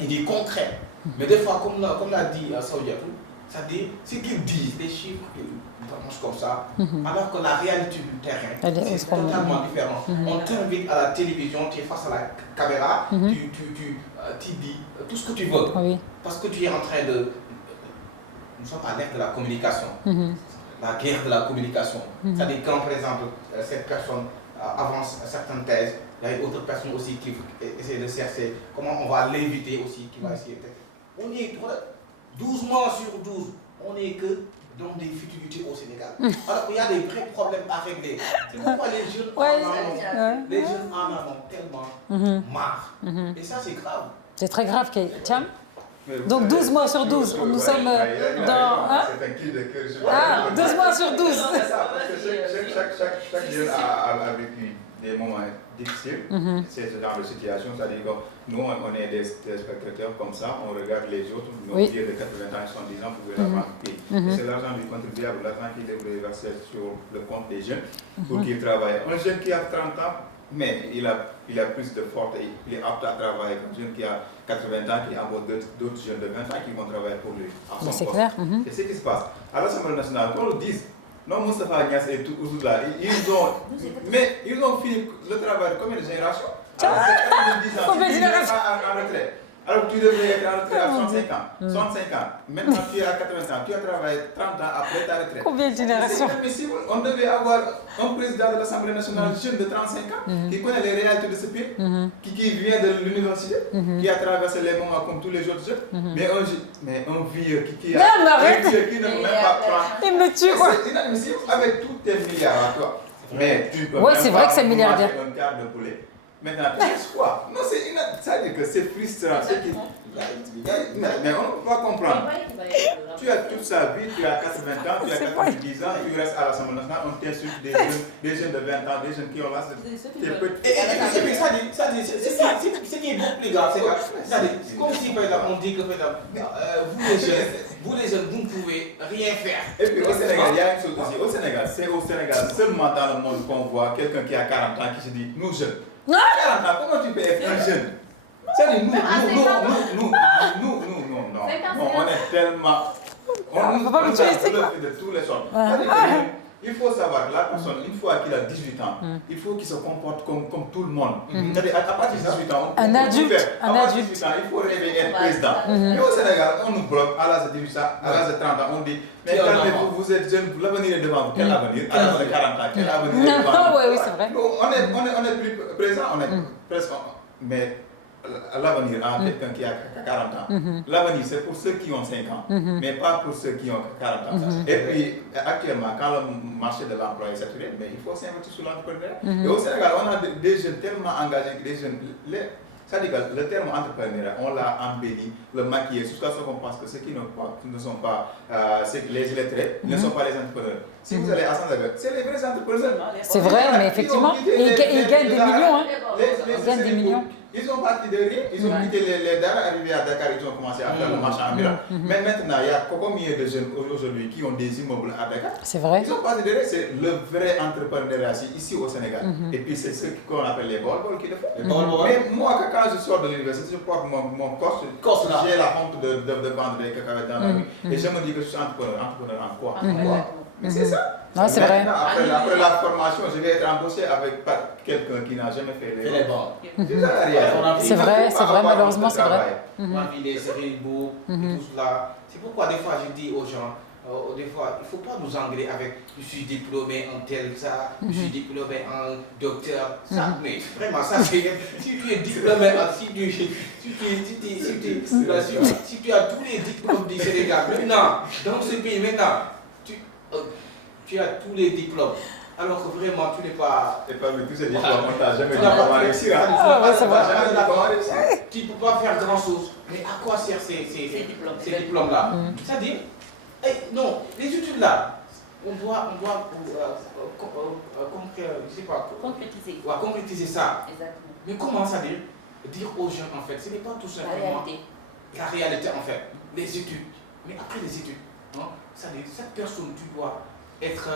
et du concret. Mais des fois, comme l'a dit Saoudiatou, c'est-à-dire, ce qu'ils disent, les chiffres, ils commencent comme ça, alors que la réalité du terrain, c'est totalement différent. On t'invite à la télévision, tu es face à la caméra, tu dis tout ce que tu veux, parce que tu es en train de... Nous sommes à l'ère de la communication, la guerre de la communication. C'est-à-dire, quand par exemple, cette personne avance certaines thèses, il y a d'autres personnes aussi qui essaient de chercher comment on va l'éviter aussi, qui va essayer peut-être. On est 12 mois sur 12, on n'est que dans des futilités au Sénégal. Alors qu'il y a des vrais problèmes à régler. C'est pourquoi les jeunes en ont tellement marre. Et ça, c'est grave. C'est très grave, Thiam. Donc 12 mois sur 12, nous sommes dans... C'est un cri de cœur. 12 mois sur 12. C'est ça, parce que chaque jeune a vécu des moments difficiles. C'est ce genre de situation, c'est-à-dire que nous, on est des spectateurs comme ça, on regarde les autres, nos vieux de 80 ans, 70 ans pour l'argent du pays. C'est l'argent du contribuable, l'argent qui devrait verser sur le compte des jeunes pour qu'ils travaillent. Un jeune qui a 30 ans, mais il a plus de force, il est apte à travailler. Un jeune qui a 80 ans, qui embauche d'autres jeunes de 20 ans qui vont travailler pour lui. C'est clair. Et c'est ce qui se passe. À l'Assemblée nationale, qu'on le dise, non, Moustapha Niasse et tout là, ils ont fini le travail de combien de générations? Combien de générations? En retraite. Alors tu devrais être en retraite à 65 ans. 65 ans. Maintenant tu es à 80 ans. Tu as travaillé 30 ans après ta retraite. Combien de générations? C'est inadmissible. On devait avoir un président de l'Assemblée nationale jeune de 35 ans qui connaît les réalités de ce pays, qui vient de l'université, qui a traversé les moments comme tous les autres jeunes. Mais un vieux qui ne peut même pas prendre. Il me tue, quoi. C'est inadmissible avec tous tes milliards à toi. Mais tu peux c'est vrai que c'est milliardaire. un quart de poulet. Maintenant, tu sais quoi? Non, ça veut dire que c'est frustrant. Mais on ne peut pas comprendre. Tu as toute sa vie, tu as 80 ans, tu as 90 ans, tu restes à l'Assemblée nationale, on t'insulte des jeunes de 20 ans, des jeunes qui ont là. Et puis ça dit, ce qui est beaucoup plus grave, c'est comme si par exemple on dit que vous les jeunes, vous ne pouvez rien faire. Et puis au Sénégal, il y a une chose aussi. C'est au Sénégal seulement dans le monde qu'on voit quelqu'un qui a 40 ans qui se dit nous jeunes. 40 ans, comment tu peux être un jeune? C'est-à-dire, nous, on est tellement... On nous a de tous les sortes. Il faut savoir que la personne, une fois qu'il a 18 ans, il faut qu'il se comporte comme tout le monde. C'est-à-dire, à partir de 18 ans, un adulte, à partir de 18 ans, il faut rêver être président. Mais au Sénégal, on nous bloque à l'âge de 18 ans, à l'âge de 30 ans, on dit, mais calmez-vous, vous êtes jeune, l'avenir est devant vous. Quel avenir? À l'âge de 40 ans, quel avenir est devant vous? Oui, c'est vrai. On est plus présent, on est presque... Mais l'avenir, quelqu'un qui a 40 ans, l'avenir c'est pour ceux qui ont 5 ans, mais pas pour ceux qui ont 40 ans. Et puis actuellement, quand le marché de l'emploi est saturé, mais il faut s'investir sur l'entrepreneuriat. Et au Sénégal, on a des jeunes tellement engagés, des jeunes... C'est-à-dire que le terme entrepreneuriat, on l'a embelli, le maquillé, jusqu'à ce qu'on pense que ceux qui ne sont pas les illettrés ne sont pas les entrepreneurs. Si vous allez à Sandaga, c'est les vrais entrepreneurs. C'est vrai, mais effectivement, ils gagnent des millions. Ils gagnent des millions. Ils ont parti de rien, ils ont quitté les Dara, arrivés à Dakar, ils ont commencé à faire le marché ambulant. Mais maintenant, il y a combien de jeunes aujourd'hui qui ont des immeubles à Dakar? C'est vrai. Ils ont parti de rien, c'est le vrai entrepreneuriat ici au Sénégal. Et puis c'est ce qu'on appelle les bol qui le font. Mais moi, quand je sors de l'université, je porte mon corse, j'ai la honte de vendre des cacahuètes dans la rue. Et je me dis que je suis entrepreneur en quoi? Mais c'est ça. Non, c'est vrai. Après la formation, je vais être embauché quelqu'un qui n'a jamais fait les bancs. C'est ça la réalité. C'est vrai, malheureusement, c'est vrai. Ma vie, les séries beaux, tout cela. C'est pourquoi des fois je dis aux gens, des fois, il ne faut pas nous engueuler avec je suis diplômé en tel, ça, je suis diplômé en docteur, ça. Mais vraiment, ça, c'est. Si tu es diplômé en. Si tu as tous les diplômes du Sénégal, maintenant, dans ce pays, maintenant, tu as tous les diplômes. Alors que vraiment, tu n'es pas. Et parmi tous ces diplômes, on t'a jamais dit comment réussir. Tu ne peux pas faire grand chose. Mais à quoi servent ces diplômes-là? C'est-à-dire, non, les études là, on doit concrétiser ça. Exactement. Mais comment ça dire aux gens en fait, ce n'est pas tout simplement la réalité en fait, les études. Mais après les études, hein, ça dit, cette personne, tu dois être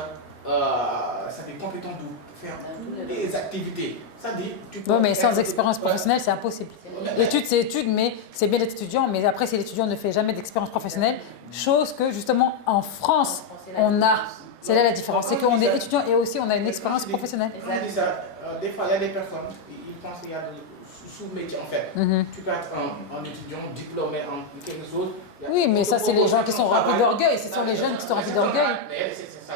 compétent de faire toutes les activités. Ça dit, non, mais sans expérience professionnelle, c'est impossible. L'étude, c'est étude, mais c'est bien d'être étudiant. Mais après, si l'étudiant ne fait jamais d'expérience professionnelle, chose que justement en France, on a. C'est là la différence. C'est qu'on est étudiant et aussi on a une expérience professionnelle. Des fois, il y a des personnes, ils pensent qu'il y a des sous-métiers en fait. Tu peux être un étudiant diplômé en quelque chose. Oui, mais ça, c'est les gens qui sont remplis d'orgueil. Ce sont les jeunes qui sont remplis d'orgueil. C'est ça,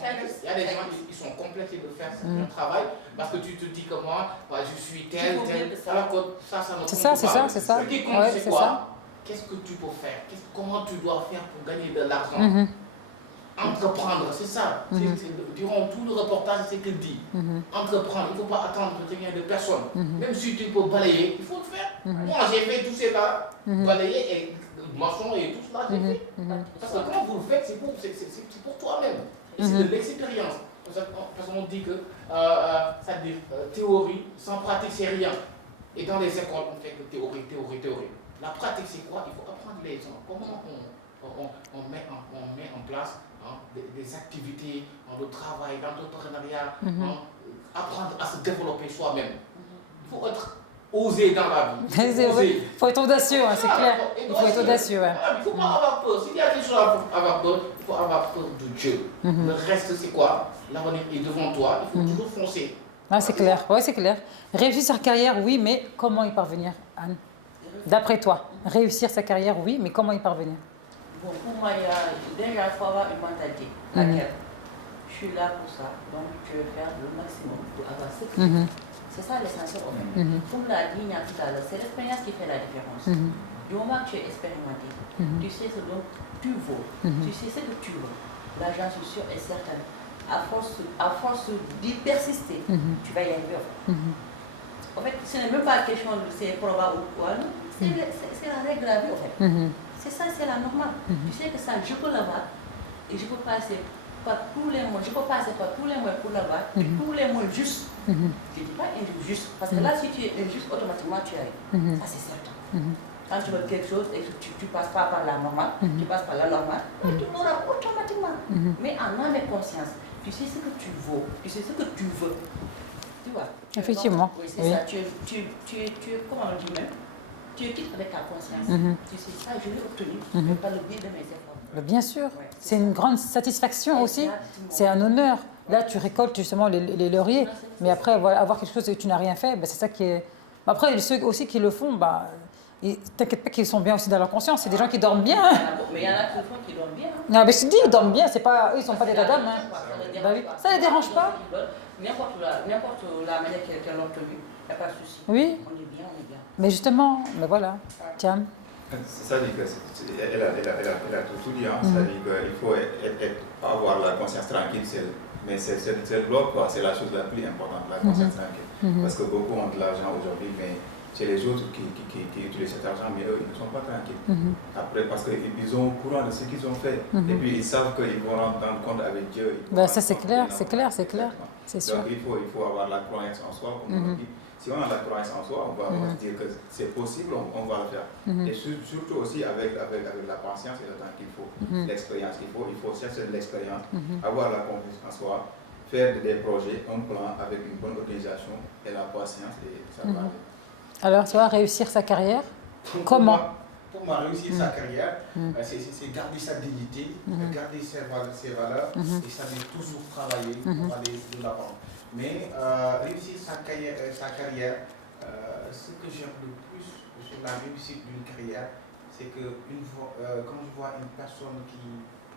il y a des gens qui sont complexés de faire un travail parce que tu te dis que moi, je suis tel. Alors que ça ne compte pas. C'est ça. Ce qui compte, c'est quoi? Qu'est-ce que tu peux faire? Comment tu dois faire pour gagner de l'argent? Entreprendre, c'est ça. Durant tout le reportage, c'est ce qu'il dit. Entreprendre, il ne faut pas attendre rien de personne. Même si tu peux balayer, il faut le faire. Moi, j'ai fait tout cela, balayer et maçon et tout cela, j'ai fait. Parce que quand vous le faites, c'est pour toi-même. Et c'est de l'expérience. Parce qu'on dit que ça dit théorie sans pratique, c'est rien. Et dans les écoles, on fait que théorie. La pratique, c'est quoi? Il faut apprendre les gens. Comment on met en place des activités, de travail, d'entrepreneuriat, apprendre à se développer soi-même. Il faut être osé dans la vie. Il faut être audacieux, hein, c'est clair. Il faut être audacieux. Ouais. Il ne faut pas avoir peur. S'il y a des choses à avoir peur, il faut avoir peur de Dieu. Le reste, c'est quoi? L'avenir est devant toi. Il faut toujours foncer. Ah, c'est clair. Ouais, c'est clair. Réussir sa carrière, oui, mais comment y parvenir, Anne? D'après toi, réussir sa carrière, oui, mais comment y parvenir? Bon, pour moi, déjà, il faut avoir une mentalité. Laquelle je suis là pour ça, donc je vais faire le maximum pour avoir ce que je veux. C'est ça l'essentiel au fait. Comme l'a dit Nia tout à l'heure, c'est l'expérience qui fait la différence. Du moment que tu es expérimenté, tu sais ce dont tu vaux, tu sais ce que tu veux. L'argent, c'est sûr et certain. À force d'y persister, tu vas y arriver. En fait, ce n'est même pas question de c'est probable ou quoi, non. C'est la règle de la vie, en fait. C'est ça, c'est la normale. Tu sais que ça, je peux l'avoir et je peux passer par tous les moyens. Je peux passer par tous les moyens pour l'avoir, tous les moyens justes. Je ne dis pas injuste, parce que là, si tu es injuste, automatiquement tu arrives. Ça, c'est certain. Quand tu veux quelque chose et que tu ne passes pas par la normale, tu passes par la normale, tu l'auras automatiquement. Mais en âme et conscience, tu sais ce que tu vaux, tu sais ce que tu veux. Tu vois? Effectivement. Donc, oui, c'est ça. Tu es, comment on dit même? Tu es quitte avec ta conscience. Tu sais ça, je l'ai obtenu par le biais de mes efforts. Bien sûr. C'est une grande satisfaction aussi. C'est un honneur. Là, tu récoltes justement les lauriers. Mais après, avoir quelque chose et que tu n'as rien fait, c'est ça qui est... Après, ceux aussi qui le font, t'inquiète pas qu'ils sont bien aussi dans leur conscience. C'est des gens qui dorment bien. Mais il y en a qui le font qui dorment bien. Non, mais je te dis, ils dorment bien. C'est pas, eux, ils ne sont pas des dames. Ça ne les dérange pas. N'importe la manière qu'elle l'a obtenue, il n'y a pas de souci. Oui. On est bien. Mais justement, voilà. Tiens. Ça dit qu'elle a tout dit. Ça dit qu'il faut avoir la conscience tranquille. Mais c'est l'autre, c'est la chose la plus importante, la conscience tranquille. Parce que beaucoup ont de l'argent aujourd'hui, mais c'est les autres qui utilisent cet argent, mais eux, ils ne sont pas tranquilles. Après, parce qu'ils sont au courant de ce qu'ils ont fait. Et puis, ils savent qu'ils vont rendre compte avec Dieu. Ça, c'est clair. C'est sûr. Donc, il faut avoir la croyance en soi, comme on dit. Si on a la croyance en soi, on va se dire que c'est possible, on va le faire. Et surtout aussi avec la patience et le temps qu'il faut, l'expérience qu'il faut. Il faut chercher de l'expérience, avoir la confiance en soi, faire des projets, un plan avec une bonne organisation et la patience, et ça va aller. Alors, tu vois, réussir sa carrière, comment? Pour moi, réussir sa carrière, c'est garder sa dignité, garder ses valeurs, et ça veut toujours travailler pour aller de l'avant. Mais réussir sa carrière, ce que j'aime le plus sur la réussite d'une carrière, c'est que quand je vois une personne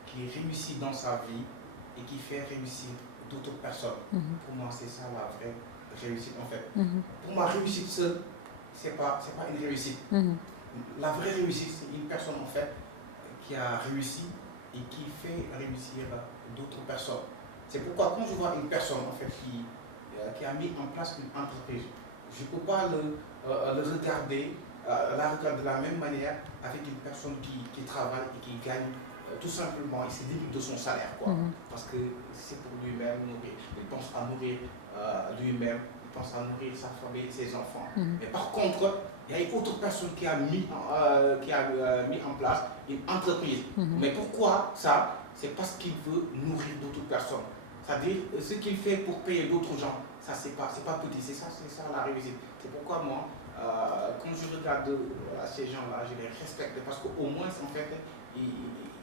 qui réussit dans sa vie et qui fait réussir d'autres personnes, pour moi c'est ça la vraie réussite en fait. Pour moi, réussite seule, c'est pas une réussite. La vraie réussite, c'est une personne en fait qui a réussi et qui fait réussir d'autres personnes. C'est pourquoi quand je vois une personne en fait qui a mis en place une entreprise, je ne peux pas la regarder de la même manière avec une personne qui travaille et qui gagne tout simplement, il se limite de son salaire, quoi. Parce que c'est pour lui-même, il pense à nourrir lui-même, il pense à nourrir sa famille, ses enfants. Mais par contre, il y a une autre personne qui a mis en place une entreprise. Mais pourquoi ça? C'est parce qu'il veut nourrir d'autres personnes. C'est-à-dire, ce qu'il fait pour payer d'autres gens, ça c'est pas petit, c'est ça la réussite. C'est pourquoi moi, quand je regarde ces gens-là, je les respecte parce qu'au moins, en fait,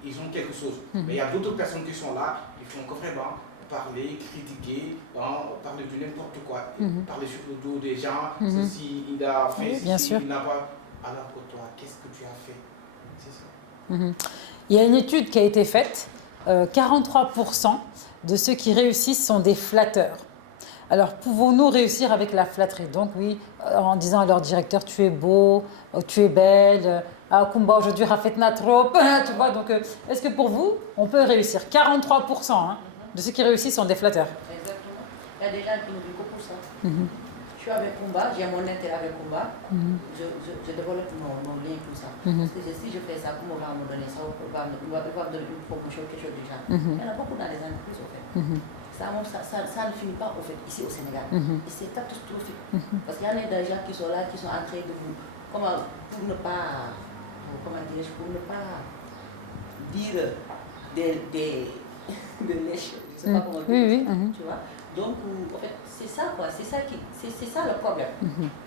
ils ont quelque chose. Mais il y a d'autres personnes qui sont là, ils font que vraiment parler, critiquer, parler de n'importe quoi, parler sur le dos des gens, ceci, il a fait, ceci, il n'a pas. Alors que toi, qu'est-ce que tu as fait? C'est ça. Il y a une étude qui a été faite, 43% de ceux qui réussissent sont des flatteurs. Alors, pouvons-nous réussir avec la flatterie? Donc oui, en disant à leur directeur, tu es beau, tu es belle, ah, Kumba aujourd'hui, Rafetna trop, tu vois. Donc, est-ce que pour vous, on peut réussir? 43% de ceux qui réussissent sont des flatteurs. Exactement. Il y a des gens qui nous disent beaucoup ça. Je suis avec Kumba, j'ai mon intérêt avec Kumba, je développe mon lien, tout ça. Parce que si je fais ça, Kumba va me donner ça, il va me donner une promotion, quelque chose du genre. Il y en a beaucoup dans les entreprises, au fait. Ça ne finit pas, au fait, ici au Sénégal. Et c'est catastrophique. Parce qu'il y en a des gens qui sont là, qui sont en train de vous... pour ne pas dire des lèches, je ne sais pas comment dire, tu vois. Donc, en fait, c'est ça quoi, c'est ça le problème.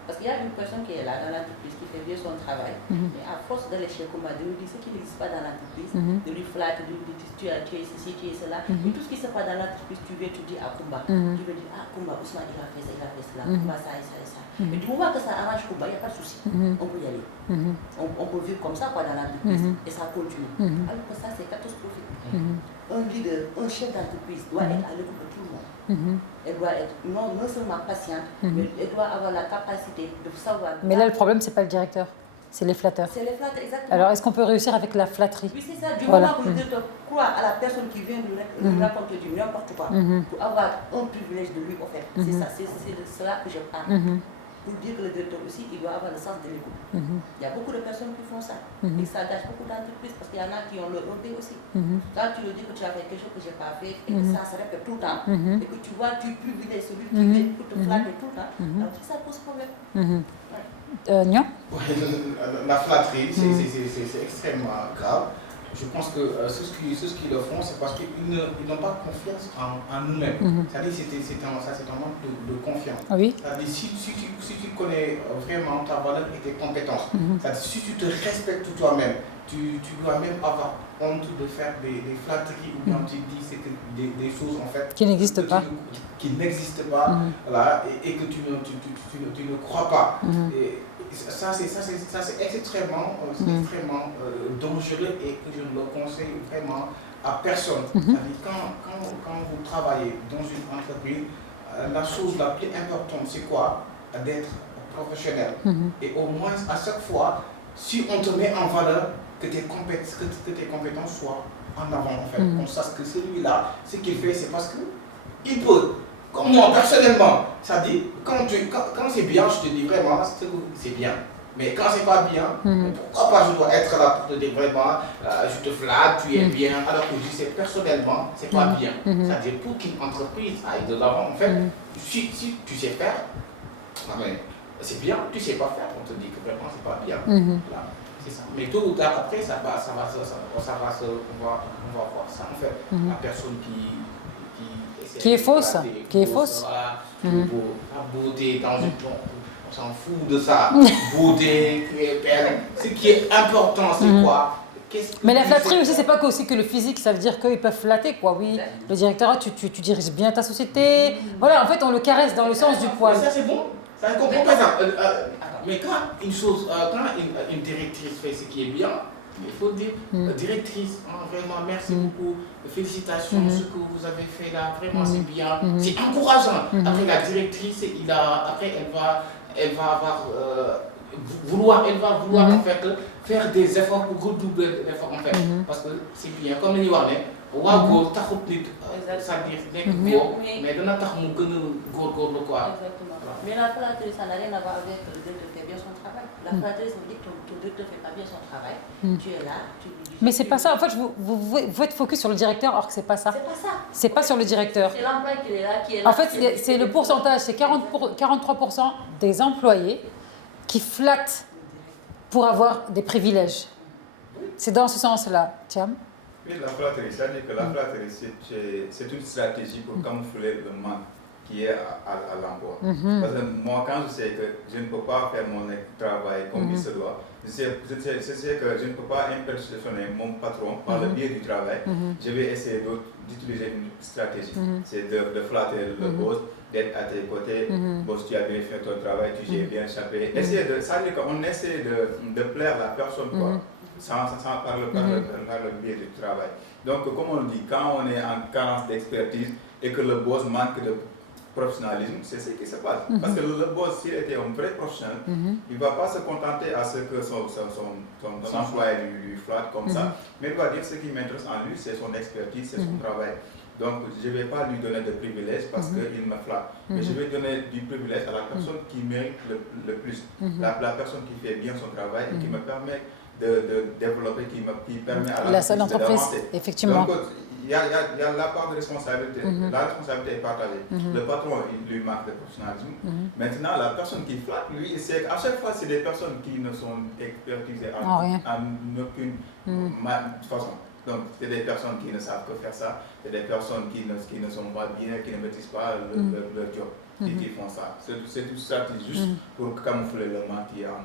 Parce qu'il y a une personne qui est là dans l'entreprise, qui fait bien son travail, mais à force de l'échec, comme on dit, ce qui n'existe pas dans l'entreprise, de lui flatter, de lui dire tu es ceci, tu es cela, mais tout ce qui se passe dans l'entreprise, tu dis à Kumba, tu veux dire, ah Kumba, Ousmane, il a fait cela, Kumba, ça et ça et ça. Mais du moment que ça arrange Kumba, il n'y a pas de souci, on peut y aller. On peut vivre comme ça quoi, dans l'entreprise, et ça continue. Alors que ça, c'est catastrophique. Un leader, un chef d'entreprise doit être à l'écoute de tout le monde. Elle doit être non seulement patiente, mais elle doit avoir la capacité de savoir. Mais là, le problème, ce n'est pas le directeur, c'est les flatteurs. C'est les flatteurs, exactement. Alors, est-ce qu'on peut réussir avec la flatterie? Oui, c'est ça. Du moment où le directeur croit à la personne qui vient lui raconter du n'importe quoi, pour avoir un privilège de lui, en fait. C'est ça, c'est de cela que je parle. Pour dire que le directeur aussi, il doit avoir le sens de l'écoute. Il y a beaucoup de personnes qui font ça. Et ça gâche beaucoup d'entreprises parce qu'il y en a qui ont le rôle aussi. Quand tu le dis que tu as fait quelque chose que je n'ai pas fait et que ça se répète tout le temps, et que tu vois, tu privilèges celui qui vient pour te flatter tout le temps, alors ça pose problème. Nyon? La flatterie, c'est extrêmement grave. Je pense que ceux qui le font, c'est parce qu'ils n'ont pas confiance en eux-mêmes. C'est-à-dire c'est un manque de confiance. Oui. C'est-à-dire si tu connais vraiment ta valeur et tes compétences, c'est-à-dire si tu te respectes toi-même, tu dois même avoir honte de faire des flatteries ou quand tu dis des choses en fait qui n'existent pas. Qui n'existent pas, voilà, et que tu ne crois pas. Et ça c'est extrêmement dangereux et que je ne le conseille vraiment à personne. C'est-à-dire quand vous travaillez dans une entreprise, la chose la plus importante c'est quoi? D'être professionnel. Et au moins à chaque fois, si on te met en valeur, que tes compétences soient en avant en fait. On sache que celui-là, ce qu'il fait, c'est parce qu'il peut. Comme moi, personnellement, ça dit, quand c'est bien, je te dis vraiment, c'est bien. Mais quand c'est pas bien, pourquoi pas je dois être là pour te dire vraiment, je te flatte, tu es bien, alors que je sais personnellement, c'est pas bien. C'est-à-dire pour qu'une entreprise aille de l'avant, en fait, si tu sais faire, c'est bien, tu sais pas faire, on te dit que vraiment c'est pas bien. Voilà, c'est ça. Mais tôt ou tard, après, on va voir ça en fait. La personne qui est fausse, la beauté dans une on s'en fout de ça. Beauté, belle. Ce qui est important, c'est quoi? Mais la flatterie aussi, c'est pas aussi que le physique, ça veut dire qu'ils peuvent flatter, quoi. Oui, le directeur, tu diriges bien ta société. Voilà, en fait, on le caresse dans le sens du poil. Ça, c'est bon. Ça, je comprends pas ça. Mais quand une directrice fait ce qui est bien, il faut dire, directrice, vraiment, merci beaucoup, félicitations, ce que vous avez fait là, vraiment, c'est bien. C'est encourageant. Après, la directrice, après, elle va avoir... vouloir en fait faire des efforts pour redoubler l'effort en fait parce que c'est bien comme ni wax ne waa góor taxut nit c'est-à-dire nekk góor mais dana tax mu gën a góorgóorlu quoi. Exactement. Mais la flatterie, ça n'a rien à voir avec le directeur fait bien son travail. La flatterie, ça veut dire que ton directeur ne fait pas bien son travail. Tu es là, tu lui dis... Mais c'est pas ça, en fait, vous êtes focus sur le directeur, alors que c'est pas ça. C'est pas ça. C'est pas sur le directeur. C'est l'employé qui est là, qui est là. En fait, c'est le pourcentage, c'est 43% des employés qui flattent pour avoir des privilèges. C'est dans ce sens-là, Thiam. Oui, la flatterie, c'est-à-dire que la flatterie, c'est une stratégie pour camoufler le manque qui est à l'emploi. Parce que moi, quand je sais que je ne peux pas faire mon travail comme il se doit, je sais que je ne peux pas impressionner mon patron par le biais du travail, je vais essayer d'utiliser une stratégie. C'est de flatter le boss, d'être à tes côtés, boss, tu as bien fait ton travail, tu as bien échappé. C'est-à-dire qu'on essaie de plaire la personne, quoi, par le biais du travail. Donc, comme on dit, quand on est en carence d'expertise et que le boss manque de professionnalisme, c'est ce qui se passe. Parce que le boss, s'il était un vrai professionnel, il ne va pas se contenter à ce que son employé lui flatte comme ça, mais il va dire ce qui m'intéresse en lui, c'est son expertise, c'est son travail. Donc, je ne vais pas lui donner de privilèges parce qu'il me flatte. Mais je vais donner du privilège à la personne qui mérite le plus. La personne qui fait bien son travail et qui me permet de développer, qui permet à l'entreprise effectivement. Donc, il y a la part de responsabilité. La responsabilité est partagée. Le patron, il lui manque de professionnalisme. Maintenant, la personne qui flatte, lui, c'est à chaque fois, c'est des personnes qui ne sont expertisées en aucune façon. Donc, c'est des personnes qui ne savent que faire ça, c'est des personnes qui ne sont pas bien, qui ne maîtrisent pas leur job, qui font ça. C'est tout ça juste pour camoufler le manque qu'il y a en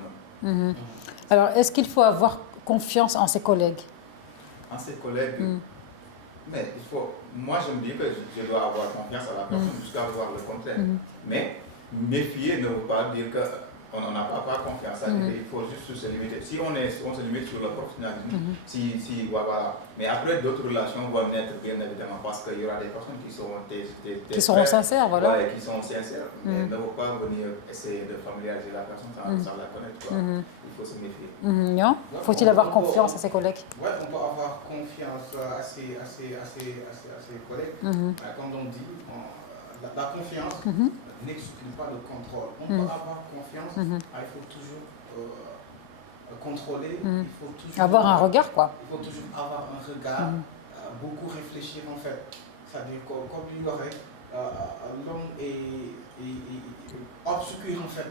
eux. Alors, est-ce qu'il faut avoir confiance en ses collègues? En ses collègues, mais il faut... Moi, je me dis que je dois avoir confiance à la personne jusqu'à voir le contraire. Mais méfier ne veut pas dire qu'on n'a pas confiance. Il faut juste se limiter. Si on se limite sur le professionnalisme, voilà. Mais après, d'autres relations vont naître, bien évidemment, parce qu'il y aura des personnes qui seront qui seront sincères, voilà. Ouais, qui sont sincères. Mais ne faut pas venir essayer de familiariser la personne sans la connaître. Quoi. Il faut se méfier. Faut-il avoir confiance à ses collègues? Oui, on peut avoir confiance à ses collègues. Comme on dit, la confiance n'exclut pas le contrôle. On peut avoir confiance, il faut toujours contrôler, il faut toujours avoir un regard, quoi. Il faut toujours avoir un regard, beaucoup réfléchir en fait. C'est-à-dire comme il y aurait l'homme est obscur en fait,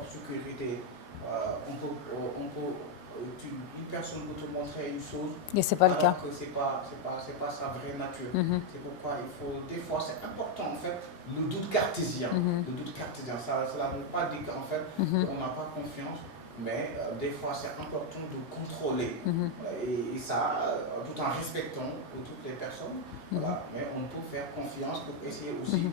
obscurité. Une personne peut te montrer une chose et c'est pas le cas. Que c'est pas sa vraie nature. C'est pourquoi il faut, des fois c'est important en fait, le doute cartésien. Le doute cartésien, cela ne veut pas dire qu'en fait on n'a pas confiance, mais des fois c'est important de contrôler. Et ça, tout en respectant toutes les personnes. Voilà. Mais on peut faire confiance pour essayer aussi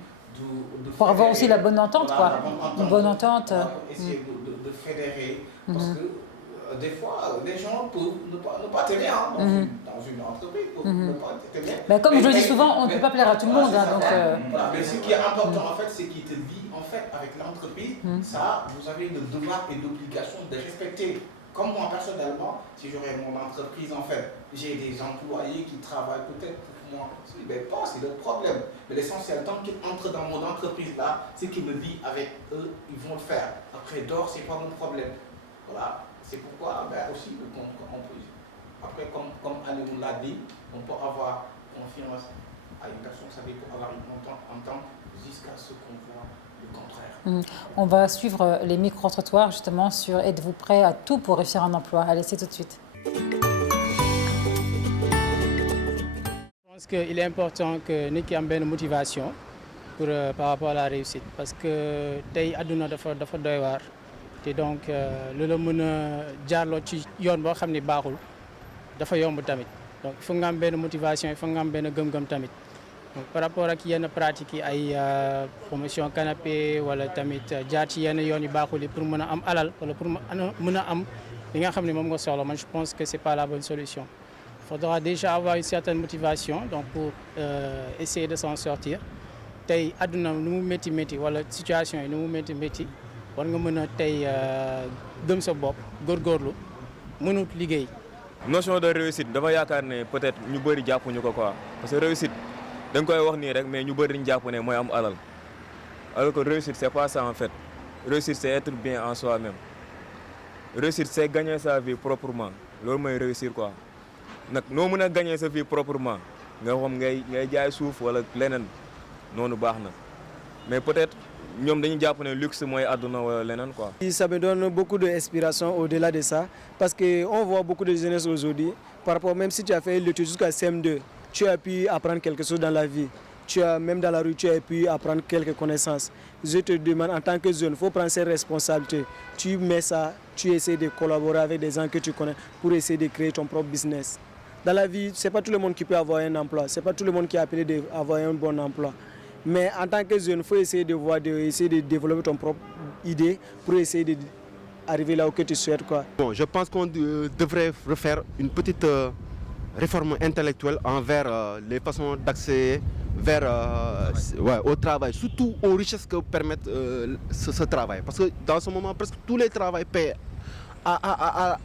pour avoir aussi la bonne entente, quoi. Une bonne entente. Essayer de fédérer, parce que des fois, les gens peuvent ne pas t'aimer dans une entreprise, ne pas t'aimer. Ben, comme je le dis souvent, on ne peut pas plaire à tout le monde. Mais ce qui est important, en fait, c'est qu'il te dit, en fait, avec l'entreprise, ça, vous avez le devoir et l'obligation de respecter. Comme moi, personnellement, si j'aurais mon entreprise, en fait, j'ai des employés qui travaillent peut-être pour moi. Mais pas, c'est le problème. Mais l'essentiel, tant qu'ils entrent dans mon entreprise là, c'est qu'ils me disent avec eux, ils vont le faire. Après, d'or, c'est pas mon problème. Voilà. C'est pourquoi, aussi, après, comme Anne nous l'a dit, on peut avoir confiance à une personne, ça veut dire pour avoir une entente jusqu'à ce qu'on voit le contraire. On va suivre les micro-trottoirs justement sur êtes-vous prêt à tout pour réussir un emploi? Allez, c'est tout de suite. Je pense qu'il est important que nous ayons une motivation par rapport à la réussite. Parce que tey aduna dafa doy waar. Et donc, le mën a jaarloo ci yoon boo xam ne baaxul dafa yomb tamit donc il faut nga am benn motivation il faut nga am benn gëm-gëm tamit donc par rapport ak yenn pratiques yi ay promotion canapé wala tamit jaar ci yenn yoon yu baaxul yi pour mën a am alal wala pour mën a am li nga xam ne moom nga soxla man je pense que c'est pas la bonne solution. Il faudra déjà avoir une certaine motivation donc pour essayer de s'en sortir tey àdduna nu mu métti métti wala situation yi nu mu métti métti war nga mën a tey gëm sa bopp góorgóorlu mënut liggéey. notion de réussite dama yaakaar ne peut-être ñu bëri jàppuñu ko quoi parce que réussite da nga koy wax nii rek mais ñu bëri ñu jàpp ne mooy am alal alors que réussite c'est pas ça en fait réussite c'est être bien en soi-même réussite c'est gagner sa vie proprement loolu mooy réussir quoi nag noo mën a gagner sa vie proprement nga xam ngay jaay suuf wala leneen noonu baax na mais peut-être ñoom dañu jàpp ne luxe mooy àdduna wala leneen quoi. Ça me donne beaucoup d'inspiration au-delà de ça parce qu'on voit beaucoup de jeunesse aujourd'hui par rapport même si tu as fait l'étude jusqu'à CM2 tu as pu apprendre quelque chose dans la vie même dans la rue tu as pu apprendre quelques connaissances. Je te demande en tant que jeune il faut prendre ses responsabilités tu mets ça tu essaies de collaborer avec des gens que tu connais pour essayer de créer ton propre business. Dans la vie c'est pas tout le monde qui peut avoir un emploi c'est pas tout le monde qui est appelé d'avoir un bon emploi. Mais en tant que jeune, il faut essayer de développer ton propre idée pour essayer d'arriver là où que tu souhaites, quoi. Bon, je pense qu'on devrait refaire une petite réforme intellectuelle envers les façons d'accès au travail, surtout aux richesses que permet ce travail. Parce que dans ce moment, presque tous les travails paient à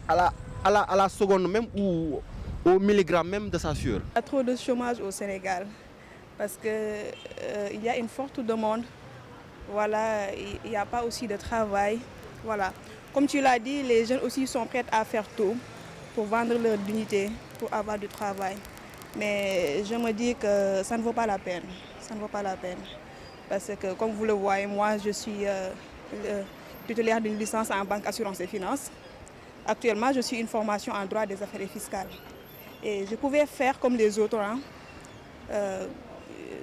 la seconde même ou au milligramme même de sa sueur. Il y a trop de chômage au Sénégal. Parce qu'il y a une forte demande, voilà, il n'y a pas aussi de travail. Voilà. Comme tu l'as dit, les jeunes aussi sont prêts à faire tout pour vendre leur dignité, pour avoir du travail. Mais je me dis que ça ne vaut pas la peine. Ça ne vaut pas la peine. Parce que comme vous le voyez, moi je suis titulaire d'une licence en banque, assurance et finances. Actuellement, je suis une formation en droit des affaires et fiscales. Et je pouvais faire comme les autres, hein.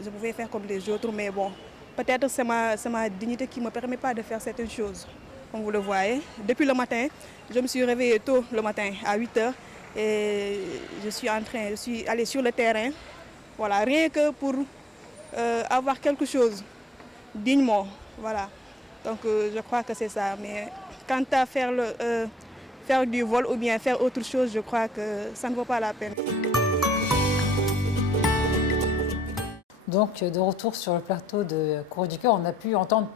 Je pouvais faire comme les autres, mais bon, peut-être c'est ma dignité qui ne me permet pas de faire certaines choses. Comme vous le voyez, depuis le matin, je me suis réveillée tôt le matin à 8h et je suis allée sur le terrain, voilà, rien que pour avoir quelque chose dignement, voilà. Donc je crois que c'est ça, mais quant à faire du vol ou bien faire autre chose, je crois que ça ne vaut pas la peine. Donc, de retour sur le plateau de Courrier du Cœur, on a pu entendre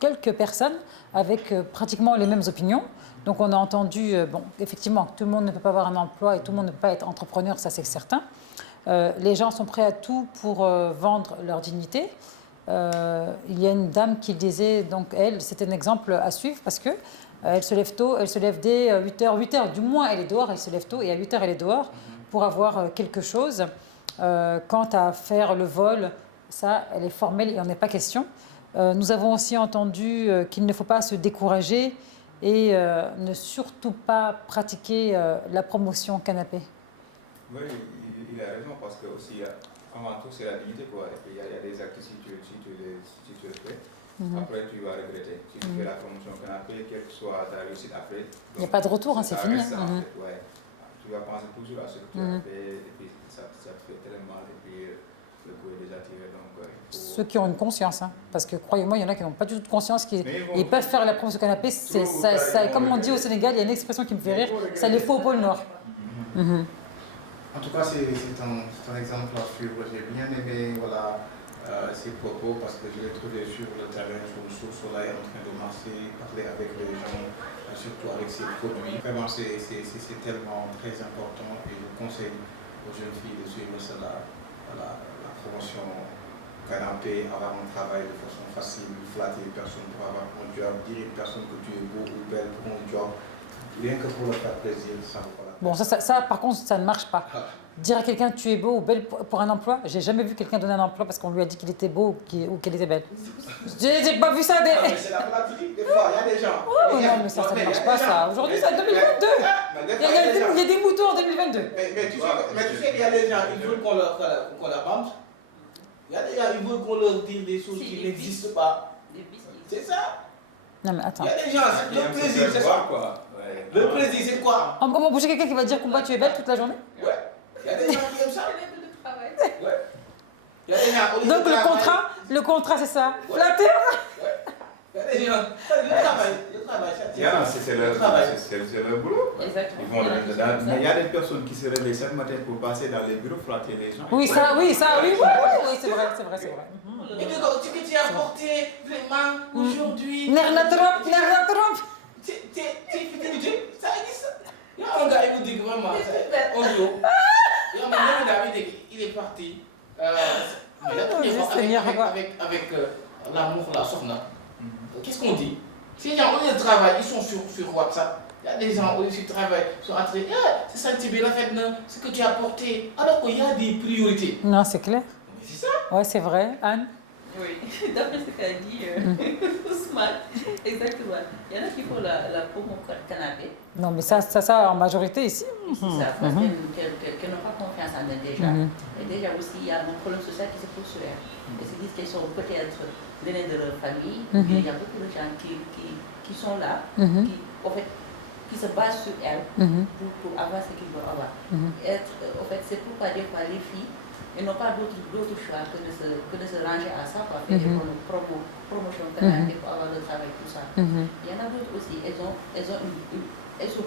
quelques personnes avec pratiquement les mêmes opinions. Donc, on a entendu, bon, effectivement, tout le monde ne peut pas avoir un emploi et tout le monde ne peut pas être entrepreneur, ça c'est certain. Les gens sont prêts à tout pour vendre leur dignité. Il y a une dame qui disait, donc elle, c'était un exemple à suivre parce que elle se lève tôt, elle se lève dès 8h, du moins elle est dehors, elle se lève tôt et à 8h elle est dehors pour avoir quelque chose. Quant à faire le vol, ça, elle est formelle, il n'y en a pas question. Nous avons aussi entendu qu'il ne faut pas se décourager et ne surtout pas pratiquer la promotion canapé. Oui, il a raison parce que aussi, avant tout, c'est la dignité, quoi. Et puis, il y a des actes, si tu le fais, après tu vas regretter. Si tu fais la promotion canapé, quelle que soit ta réussite après. Il n'y a pas de retour, hein, c'est fini. Ça, en fait, ouais. Tu vas penser toujours à ce que tu as fait, et puis ça te fait tellement mal, et puis le coup est déjà tiré. Donc, Ceux qui ont une conscience, hein, parce que croyez-moi, il y en a qui n'ont pas du tout de conscience, ils peuvent faire la promotion canapé. Comme on dit au Sénégal, il y a une expression qui me fait rire, ça les faut au pôle Nord. En tout cas, c'est un exemple à suivre. J'ai bien aimé ces propos parce que je l'ai trouvé sur le terrain, sur le sous-soleil, en train de marcher, parler avec les gens, surtout avec ces produits. Vraiment, c'est tellement très important et je conseille aux jeunes filles de suivre cela. Voilà, la promotion canapé, avoir un travail de façon facile, flatter personne pour avoir un job, dire à une personne que tu es beau ou belle pour un job, rien que pour leur faire plaisir, ça ne vaut pas la peine. Bon, ça, par contre, ça ne marche pas. Dire à quelqu'un tu es beau ou belle pour un emploi, j'ai jamais vu quelqu'un donner un emploi parce qu'on lui a dit qu'il était beau ou qu'elle était belle. J'ai pas vu ça. C'est la pratique, des fois, il y a des gens. Oh non, mais ça ne marche pas ça. Aujourd'hui, c'est 2022. Il y a des moutons en 2022. Mais tu sais qu'il y a des gens, ils veulent qu'on leur vende. Il y a des gens, ils veulent qu'on leur dise des choses qui n'existent pas. C'est ça. Non mais attends. Il y a des gens, c'est leur plaisir, c'est ça. Le plaisir, c'est quoi? On va bouger quelqu'un qui va dire Kumba, tu es belle toute la journée? Ouais. Il y a des gens qui aiment ça. Ouais. Il y a des gens, au lieu Donc de travailler- le contrat c'est ça. Ouais. Flatteur. Il y a des gens, le travail, C'est leur boulot. Exactement. Ils vont mais il y a des personnes qui se réveillent chaque matin pour passer dans les bureaux, flatter les gens. Oui, ça, oui, c'est vrai. Et que ce que tu as apporté, vraiment, aujourd'hui. Nernatrop. Tu es ça existe. Il y a un gars, il vous dit que vraiment, un jour, il y a un moment, il est parti. Avec l'amour, la sofna. Qu'est-ce qu'on dit? Ces gens, au lieu de travail, ils sont sur WhatsApp. Il y a des gens, au lieu de travail, sont entrés. C'est ça, tu veux la fête, ce que tu as apporté. Alors qu'il y a des priorités. Non, c'est clair. C'est ça? Ouais, c'est vrai. Anne? Oui, d'après ce qu'a dit Ousmane, exactement. Il y en a qui font la promo canapé. Non, mais ça en majorité ici. C'est ça, parce qu'elles n'ont pas confiance en elles déjà. Et déjà aussi, il y a un problème social qui se pose sur elles. Elles se disent qu'elles sont peut-être l'aîné de leur famille. Il y a beaucoup de gens qui sont là, qui se basent sur elles pour avoir ce qu'ils veulent avoir. C'est pourquoi des fois les filles, elles n'ont pas d'autre choix que de se ranger à ça, pour faire des promotions canadiennes pour avoir le travail, tout ça. Il y en a d'autres aussi, elles sont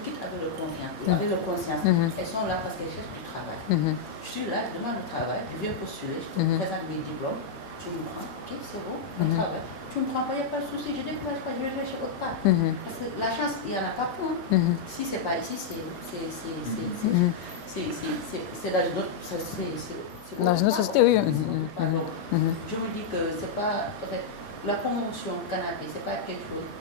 quittes avec leur confiance, avec leur conscience. Elles sont là parce qu'elles cherchent du travail. Je suis là, je demande le travail, je viens postuler, je te présente mes diplômes, tu me prends, ok, c'est bon, le travail. Tu ne me prends pas, il n'y a pas de souci, je ne décourage pas, je vais chercher autre part. Parce que la chance, il n'y en a pas pour. Si ce n'est pas ici, c'est dans une autre société, oui. Je me dis que c'est pas, en fait, la promotion canapé, ce n'est pas quelque chose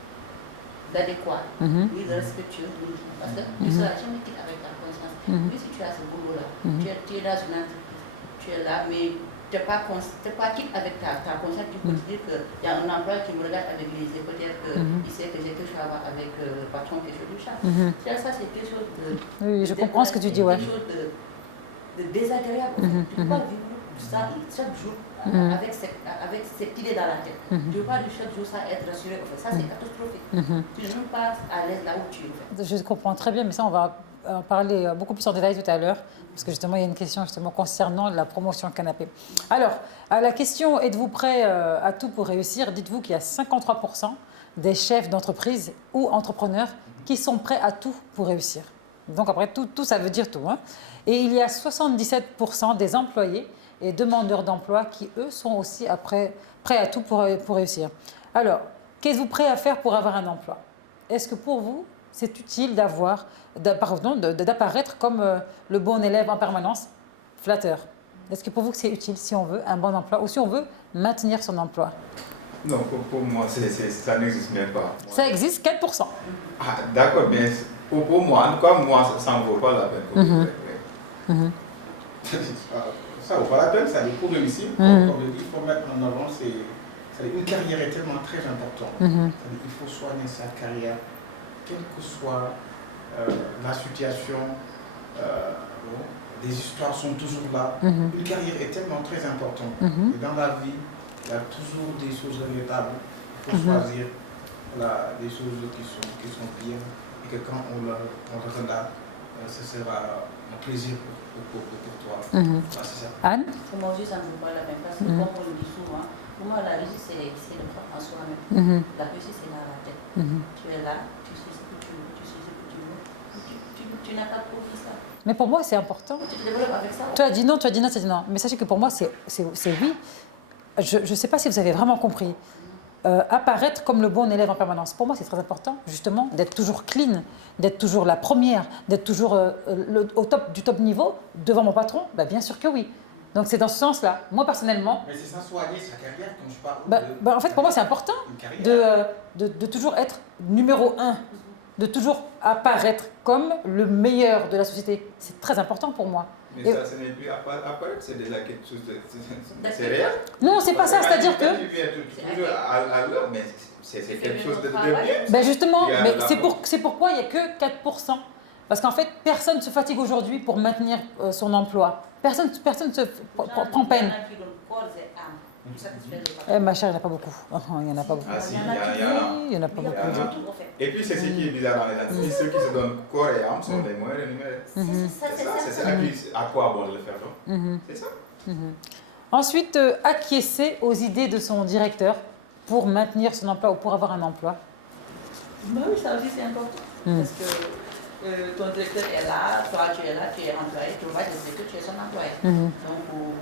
d'adéquat, ni de respectueux, parce que tu ne seras jamais quitte avec ta conscience. Mais si tu as ce boulot-là, tu es dans une entreprise, tu es là, mais tu n'es pas quitte avec ta conscience, tu peux te dire qu'il y a un emploi qui me regarde avec les yeux, peut-être qu'il sait que j'ai quelque chose à voir avec le patron, quelque chose du chat. Ça, c'est quelque chose de... Oui, je comprends ce que tu dis, ouais. Quelque chose de désagréable. Tu ne peux pas vivre ça chaque jour avec cette idée dans la tête. Tu ne peux pas vivre chaque jour ça être rassuré. Ça, c'est catastrophique. Tu n'es même pas à l'aise là où tu es. Je comprends très bien, mais ça, on va en parler beaucoup plus en détail tout à l'heure, parce que justement, il y a une question justement concernant la promotion canapé. Alors, à la question « Êtes-vous prêt à tout pour réussir ?» Dites-vous qu'il y a 53% des chefs d'entreprise ou entrepreneurs qui sont prêts à tout pour réussir. Donc après, tout ça veut dire tout. Et il y a 77% des employés et demandeurs d'emploi qui, eux, sont aussi prêts à tout pour réussir. Alors, qu'êtes-vous prêt à faire pour avoir un emploi? Est-ce que pour vous, c'est utile d'apparaître comme le bon élève en permanence, flatteur? Est-ce que pour vous, c'est utile si on veut un bon emploi ou si on veut maintenir son emploi? Non, pour moi, ça n'existe même pas. Ça existe, 4%. Ah, d'accord, mais pour moi, en tout cas, moi, ça ne vaut pas la peine. Ça ne vaut pas la peine, ça pour réussir. Comme il faut mettre en avant, une carrière est tellement très importante. Il faut soigner sa carrière, quelle que soit la situation. Les histoires sont toujours là. Une carrière est tellement très importante. Et dans la vie, il y a toujours des choses regrettables. Il faut choisir des choses qui sont bien. Et que quand on le regarde, ce sera un plaisir pour toi. C'est ça. Anne? Pour moi aussi, ça ne vaut pas la peine. Parce que comme on le dit souvent, pour moi, la réussite, c'est le propre en soi-même. La réussite, c'est dans la tête. Tu es là, tu sais ce que tu veux, tu sais ce que tu veux. Tu n'as pas compris ça. Mais pour moi, c'est important. Tu te développes avec ça. Tu as dit non, tu as dit non, tu as dit non. Mais sachez que pour moi, c'est oui. Je ne sais pas si vous avez vraiment compris. Apparaître comme le bon élève en permanence. Pour moi, c'est très important, justement, d'être toujours clean, d'être toujours la première, d'être toujours au top du top niveau devant mon patron. Bah, bien sûr que oui. Donc, c'est dans ce sens-là. Moi, personnellement... Mais c'est ça, soigner sa carrière, quand je parle. En fait, pour moi, c'est important de toujours être numéro 1, de toujours apparaître comme le meilleur de la société. C'est très important pour moi. Mais ça, ce n'est plus apparaître, c'est déjà quelque chose de... C'est réel. Non, c'est pas ça, c'est-à-dire que... Tu viens toujours à l'heure, mais c'est quelque chose de bien. Ben justement, mais c'est pourquoi il n'y a que 4%. Parce qu'en fait, personne ne se fatigue aujourd'hui pour maintenir son emploi. Personne ne se prend peine. Ma chère, il n'y en a pas beaucoup. Il n'y en a pas beaucoup. Ah si, il y en a pas beaucoup. Et puis c'est ce qui est bizarre dans les entreprises, ceux qui se donnent corps et âme sont les moins rémunérés. C'est ça. Et puis à quoi bon de le faire donc? C'est ça. Ensuite, acquiescer aux idées de son directeur pour maintenir son emploi ou pour avoir un emploi. Oui, ça aussi c'est important. Parce que ton directeur est là, toi tu es là, tu es employé, tu vas te dire que tu es son employé. Donc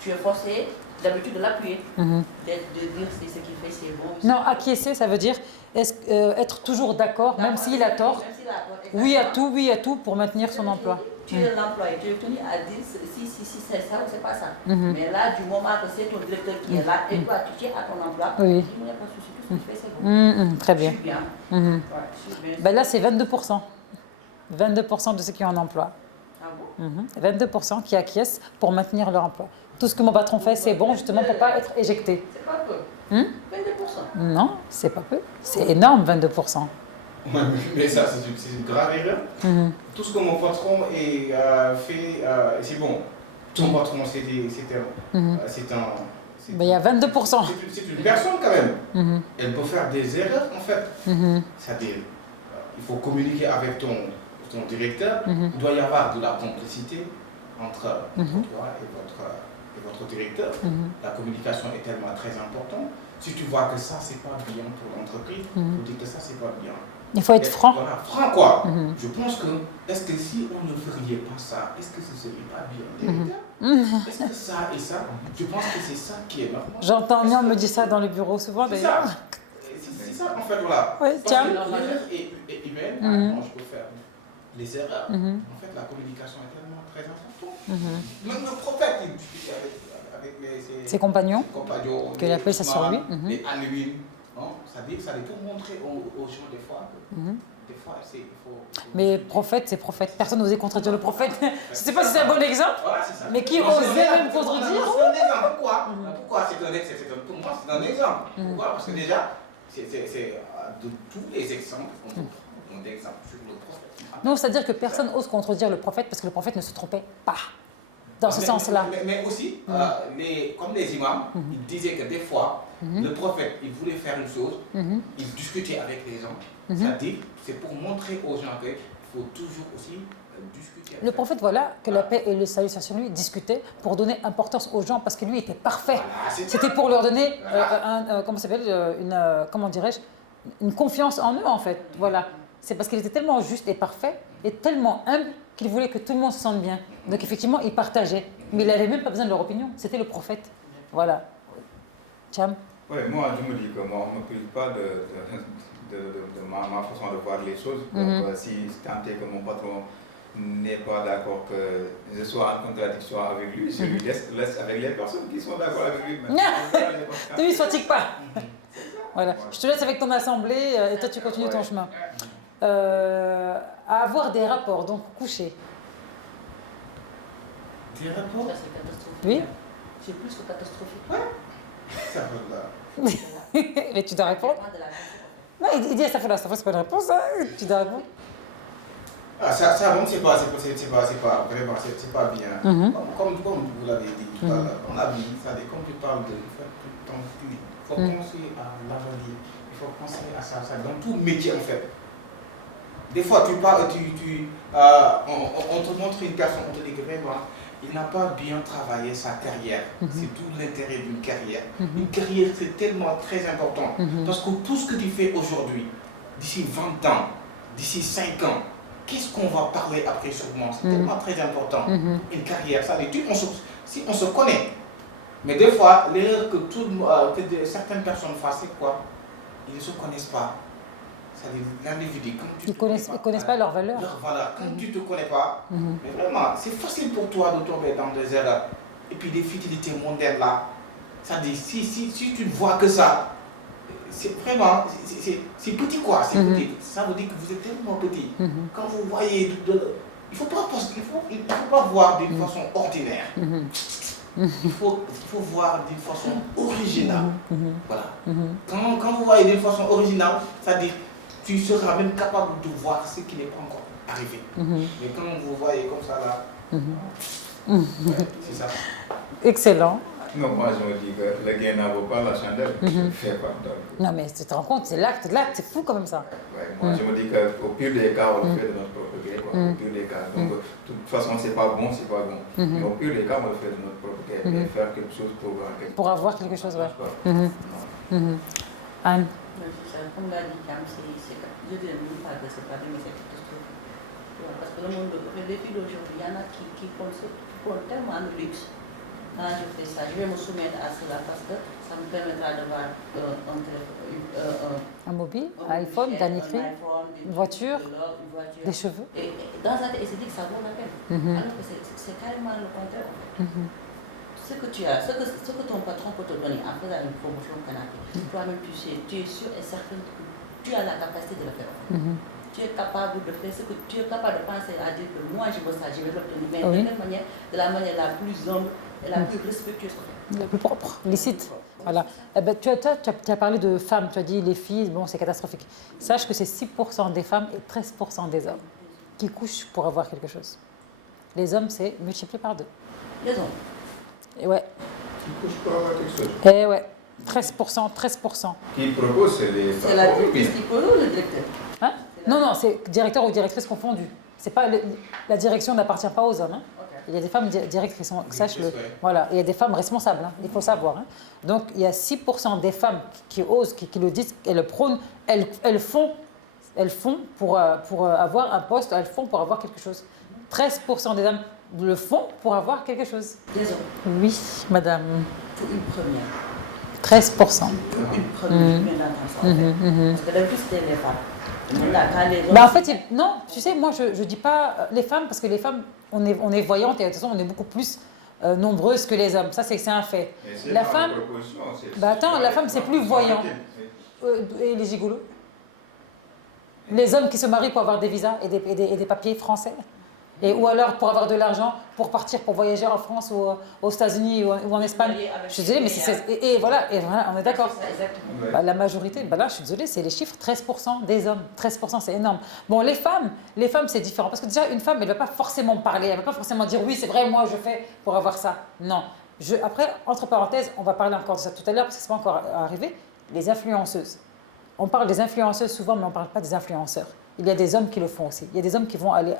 tu es forcé d'habitude de l'appuyer, de dire ce qu'il fait, c'est bon. Non, acquiescer, ça veut dire être toujours d'accord, même s'il a tort. Oui à tout pour maintenir son emploi. Tu es l'employé, tu es tenu à dire si c'est ça ou c'est pas ça. Mais là, du moment que c'est ton directeur qui est là et toi tu es à ton emploi, il n'y a pas de souci, tout ce que tu fais c'est bon. Très bien. Je suis bien. Je suis bien. Là, c'est 22%. 22% de ceux qui ont un emploi. Ah bon? 22% qui acquiescent pour maintenir leur emploi. Tout ce que mon patron fait, c'est bon justement pour ne pas être éjecté. C'est pas peu. 22%. Non, c'est pas peu. C'est énorme, 22%. Mais ça, c'est une grave erreur. Tout ce que mon patron fait, c'est bon. Ton patron, Il y a 22%. C'est une personne quand même. Elle peut faire des erreurs en fait. C'est-à-dire, il faut communiquer avec ton directeur. Il doit y avoir de la complicité entre toi et votre directeur. La communication est tellement très importante. Si tu vois que ça, c'est pas bien pour l'entreprise, vous dites que ça, c'est pas bien. Il faut être franc. Voilà, franc quoi. Je pense que, est-ce que si on ne ferait pas ça, est-ce que ce serait pas bien? Est-ce que ça et ça, je pense que c'est ça qui est normal. J'entends Nian me dire ça dans le bureau souvent d'ailleurs. C'est ça en fait, voilà. Oui, Parce que l'erreur est humaine, moi je peux faire les erreurs. En fait, la communication est tellement très importante. Même le prophète, il discute avec ses compagnons, qu'il appelle ça sur lui. Les Anouïs. C'est-à-dire, ça peut montrer aux gens des fois que des fois, il faut... Mais prophète, c'est prophète. Personne n'osait contredire le prophète. Je ne sais pas si c'est un bon exemple, voilà, c'est ça. Mais qui osait même contredire? C'est un exemple. Pourquoi? Pourquoi pour moi, c'est un exemple. Pourquoi? Parce que déjà, c'est de tous les exemples qu'on prend d'exemple sur le prophète. Non, c'est-à-dire que personne n'ose contredire le prophète parce que le prophète ne se trompait pas. Dans ce sens-là. Mais aussi, comme les imams, ils disaient que des fois, le prophète, il voulait faire une chose, il discutait avec les gens. C'est-à-dire, c'est pour montrer aux gens qu'il faut toujours aussi discuter. Le prophète, voilà, que la paix et le salut soient sur lui, discutait pour donner importance aux gens parce que lui était parfait. Voilà, c'était pour leur donner, comment dirais-je, une confiance en eux en fait. Voilà. C'est parce qu'il était tellement juste et parfait et tellement humble qu'il voulait que tout le monde se sente bien. Donc effectivement, il partageait. Mais il n'avait même pas besoin de leur opinion. C'était le prophète. Voilà. Cham? Oui, moi je me dis que moi, on ne me prive pas de ma façon de voir les choses. Donc si tant est que mon patron n'est pas d'accord que je sois en contradiction avec lui, je lui laisse avec les personnes qui sont d'accord avec lui. Tu ne fatigue pas. Voilà. Je te laisse avec ton assemblée et toi tu continues ton chemin. À avoir des rapports, donc coucher. Des rapports? Ça c'est catastrophique. Oui. C'est plus que catastrophique. Ça va là. Mais tu dois répondre. Non, il dit ça fait c'est pas une réponse, hein. Tu dois répondre. Ah, ça bon, c'est pas vraiment, c'est pas bien. Comme vous l'avez dit tout à l'heure, on a dit, ça comme tu parles de ton futur, il faut penser à l'avenir, il faut penser à ça, dans tout métier en fait. Des fois, tu parles, on te montre une personne, on te dit que vraiment, il n'a pas bien travaillé sa carrière. C'est tout l'intérêt d'une carrière. Une carrière, c'est tellement très important. Parce que tout ce que tu fais aujourd'hui, d'ici 20 ans, d'ici 5 ans, qu'est-ce qu'on va parler après sûrement? C'est tellement très important. Une carrière, ça veut dire, si on se connaît. Mais des fois, l'erreur que certaines personnes font, c'est quoi? Ils ne se connaissent pas. L'individu, ils ne connaissent pas leur valeur. Voilà, quand tu ne te connais pas, mais vraiment, c'est facile pour toi de tomber dans des erreurs. Et puis des futilités mondaines là. Ça dit, si tu ne vois que ça, c'est vraiment, c'est petit quoi, c'est petit. Ça veut dire que vous êtes tellement petit. Quand vous voyez, il ne faut pas voir d'une façon ordinaire. Il faut voir d'une façon originale. Voilà. Quand vous voyez d'une façon originale, ça dit, tu seras même capable de voir ce qui n'est pas encore arrivé. Mais quand vous voyez comme ça là, c'est ça. Excellent. Non, moi je me dis que le gain n'en vaut pas la chandelle. Je fais pas. Non, mais tu te rends compte, c'est l'acte, c'est fou quand même ça. Ouais, moi je me dis qu'au pire des cas, on le fait de notre propre gré. Au pire des cas. Donc, de toute façon, c'est pas bon, c'est pas bon. Mais au pire des cas, on le fait de notre propre gré. Et faire quelque chose pour avoir quelque chose, ouais. Anne. Comme l'a dit Cam, je ne dis pas que c'est pas bien, mais c'est catastrophique. Parce que le monde, les filles d'aujourd'hui, il y en a qui font tellement de luxe. Quand je fais ça, je vais me soumettre à cela parce que ça me permettra d'avoir un mobile, un iPhone, dernier cri, une voiture, des cheveux. Et dans un et c'est dit que ça vaut la peine. Alors que c'est carrément le contraire. Ce que tu as, ce que ton patron peut te donner en faisant une promotion canapé, toi-même tu es sûr et certain que tu as la capacité de le faire. Tu es capable de faire ce que tu es capable de penser à dire que moi je veux ça, je vais l'obtenir, mais de quelle manière, de la manière la plus humble et la plus respectueuse. La plus propre, licite. Voilà. Eh ben, tu as parlé de femmes, tu as dit les filles, bon c'est catastrophique. Sache que c'est 6% des femmes et 13% des hommes qui couchent pour avoir quelque chose. Les hommes, c'est multiplié par 2. Les hommes. Et ouais. Qui couchent pour avoir quelque chose. Et ouais. 13%. Qui propose, c'est les c'est la directrice qui propose ou le directeur? Hein? Non, c'est directeur ou directrice confondus. C'est pas la direction n'appartient pas aux hommes. Hein. Okay. Il y a des femmes directrices, sache-le. Voilà, il y a des femmes responsables, hein, il faut savoir. Hein. Donc il y a 6% des femmes qui osent, qui le disent, elles le prônent, elles font pour avoir un poste, elles font pour avoir quelque chose. 13% des hommes le font pour avoir quelque chose. Des hommes? Oui, madame. Pour une première. 13%. Pour une première, je viens d'entendre ça. Parce que d'habitude, c'était les femmes. Bah en fait, non, tu sais, moi je dis pas les femmes, parce que les femmes, on est voyantes et de toute façon, on est beaucoup plus nombreuses que les hommes. Ça, c'est un fait. La femme, la femme, c'est plus voyant. Et les gigolos? Les hommes qui se marient pour avoir des visas et des papiers français? Ou alors pour avoir de l'argent, pour partir, pour voyager en France ou aux États-Unis ou en Espagne. Je suis désolée, mais voilà, on est d'accord. Bah, la majorité, là, je suis désolée, c'est les chiffres, 13% des hommes. 13%, c'est énorme. Bon, les femmes, c'est différent. Parce que déjà, une femme, elle ne va pas forcément parler, elle ne va pas forcément dire, oui, c'est vrai, moi, je fais pour avoir ça. Non. Après, entre parenthèses, on va parler encore de ça tout à l'heure, parce que ce n'est pas encore arrivé, les influenceuses. On parle des influenceuses souvent, mais on ne parle pas des influenceurs. Il y a des hommes qui le font aussi. Il y a des hommes qui vont aller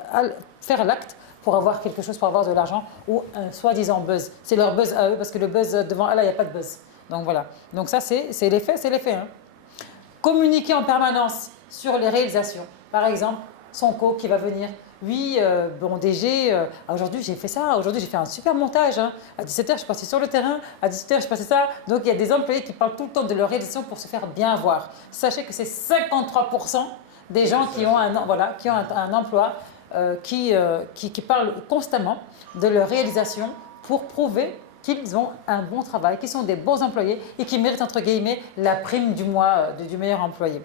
faire l'acte pour avoir quelque chose, pour avoir de l'argent ou un soi-disant buzz. C'est leur buzz à eux parce que le buzz devant Allah, il n'y a pas de buzz. Donc voilà. Donc ça, c'est les faits, Hein. Communiquer en permanence sur les réalisations. Par exemple, Sonko qui va venir. Oui, bon DG, aujourd'hui j'ai fait ça, aujourd'hui j'ai fait un super montage. Hein. À 17h, je suis passée sur le terrain, à 18h, je suis passée ça. Donc il y a des employés qui parlent tout le temps de leur réalisation pour se faire bien voir. Sachez que c'est 53% des gens qui ont un emploi, qui parlent constamment de leur réalisation pour prouver qu'ils ont un bon travail, qu'ils sont des bons employés et qui méritent, entre guillemets, la prime du mois du meilleur employé.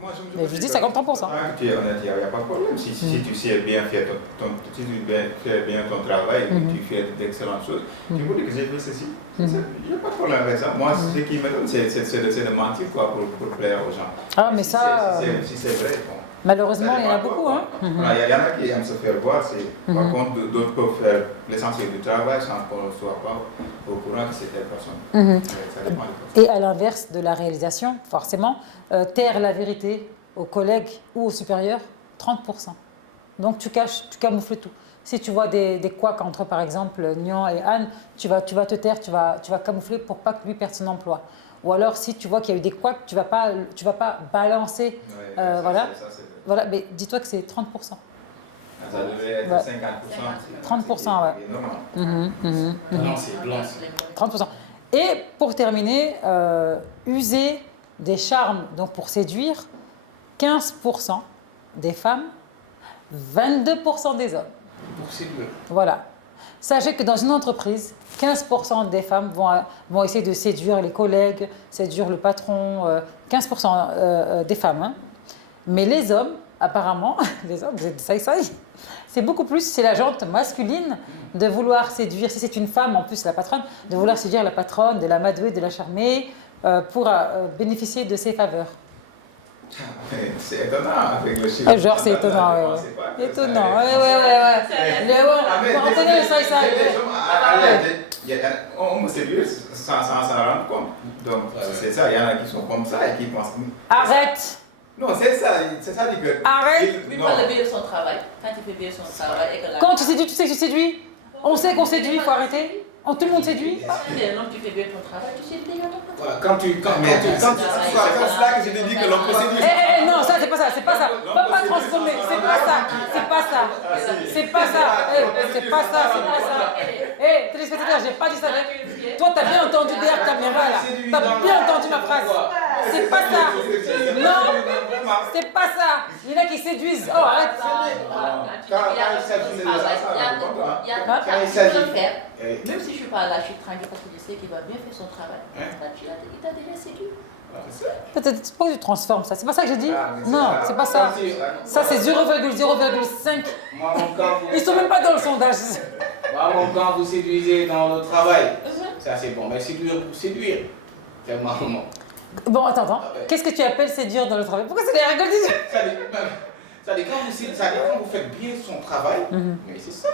Moi, mais je dis 53%. Tu es honnête, il n'y a pas de problème. Si tu sais bien faire ton travail, tu fais d'excellentes choses, tu peux dire que j'ai fait ceci. Il n'y a pas de problème avec ça. Moi, ce qui me donne, c'est de mentir pour plaire aux gens. Ah, mais ça. Si c'est vrai, bon. Malheureusement, il y en a beaucoup. Hein. Il y en a qui aiment se faire voir. Par contre, d'autres peuvent faire l'essentiel du travail sans qu'on ne soit pas au courant que c'est telle personne. Ça dépend de Et à l'inverse de la réalisation, forcément, taire la vérité aux collègues ou aux supérieurs, 30%. Donc tu camoufles tout. Si tu vois des couacs entre, par exemple, Nian et Anne, tu vas te taire, tu vas camoufler pour pas que lui perde son emploi. Ou alors, si tu vois qu'il y a eu des couacs, tu vas pas balancer. Voilà, mais dis-toi que c'est 30%. Ça devait être 50%. 30%, ouais. Non, c'est blanc. 30%. Et pour terminer, user des charmes donc pour séduire 15% des femmes, 22% des hommes. Pour séduire. Voilà. Sachez que dans une entreprise, 15% des femmes vont essayer de séduire les collègues, séduire le patron, 15% des femmes. Hein. Mais les hommes, apparemment, les hommes, vous êtes ça, c'est beaucoup plus, c'est la jante masculine de vouloir séduire, si c'est une femme en plus la patronne, de vouloir séduire la patronne, de la madouer, de la charmer pour bénéficier de ses faveurs. C'est étonnant avec le chiffre. Genre c'est étonnant, ouais. Étonnant, ouais. On connaît le ça. On me séduit sans s'en rendre compte. Donc, c'est ça, il y en a qui sont comme ça et qui pensent... Arrête. Non, c'est ça que... Arrête. Il parle bien de son travail. Quand il fait bien son travail et que la... Quand tu séduis, tu sais que tu séduis. On sait qu'on séduit, il faut arrêter. Tout le monde séduit. Non, tu fais bien ton travail, tu séduis déjà ton travail. Voilà, c'est là que je te dis que l'on peut séduire. Non, ça, c'est pas ça, c'est pas ça. Va pas transformer, c'est pas ça, c'est pas ça. C'est pas ça, c'est pas ça, c'est pas ça. Téléspectateurs, j'ai pas dit ça. Toi, t'as bien entendu derrière ta caméra là. T'as bien entendu ma phrase. C'est pas ça. Non, c'est pas ça. Il y en a qui séduisent. Oh, arrête. Il s'agit de faire. Même si je suis pas là, je suis tranquille parce que je sais qu'il va bien faire son travail. Il t'a déjà séduit. Peut-être pas que tu transformes ça. C'est pas ça que j'ai dit. Non, c'est pas ça. Ça, c'est 0,0,5. Ils sont même pas dans le sondage. Quand vous séduisez dans le travail, ça c'est bon. Mais séduire pour séduire, c'est marrant. Bon, attends. Qu'est-ce que tu appelles séduire dans le travail? Pourquoi c'est des rigoles? Ça dit quand vous faites bien son travail, mais c'est ça.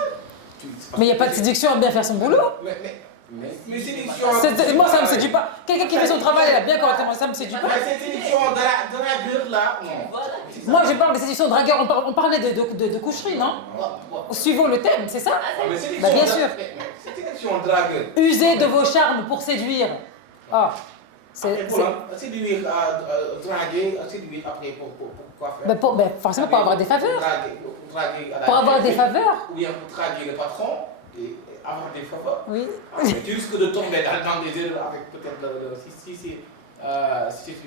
Mais il n'y a pas de séduction à bien faire son boulot. Mais séduction... Moi, ça ne me séduit pas. Quelqu'un qui fait son travail, elle a bien correctement, ça ne me séduit pas. Mais séduction dragueur là, non. Moi, je parle de séduction dragueur, on parlait de coucherie, non? Suivons le thème, c'est ça? Bien sûr. Séduction dragueur. Usez de vos charmes pour séduire. Ah. Séduire, draguer, séduire après pour quoi faire? Forcément pour avoir des faveurs. Draguer pour avoir des faveurs. Ou bien pour draguer le patron et avoir des faveurs. Oui. Mais tu risques de tomber dans des erreurs avec peut-être si c'est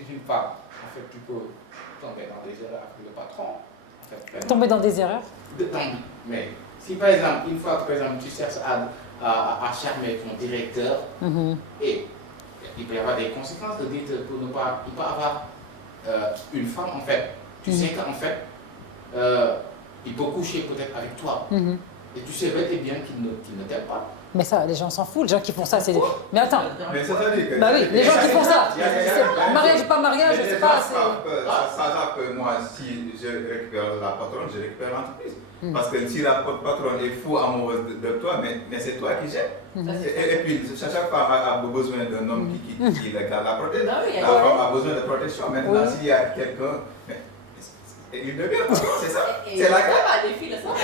une femme, en fait tu peux tomber dans des erreurs avec le patron. En fait, tomber dans des erreurs? Mais si par exemple, une fois que par exemple, tu cherches à charmer ton directeur et il peut y avoir des conséquences de dire pour ne pas avoir une femme en fait. Tu sais qu'en fait, il peut coucher peut-être avec toi. Et tu sais bel et bien qu'il ne t'aime pas. Mais ça, les gens s'en foutent, les gens qui font ça, c'est... Mais attends. Mais c'est-à-dire que... Bah oui, les gens qui font ça. Mariage, pas mariage, je sais pas. Ça que moi, si je récupère la patronne, je récupère l'entreprise. Parce que si la patronne est fou amoureuse de toi, mais c'est toi qui gères. Et puis, chaque femme a besoin d'un homme qui la protège. La femme a besoin de protection. Maintenant, s'il y a quelqu'un... Il devient le patron, c'est ça? C'est la gueule.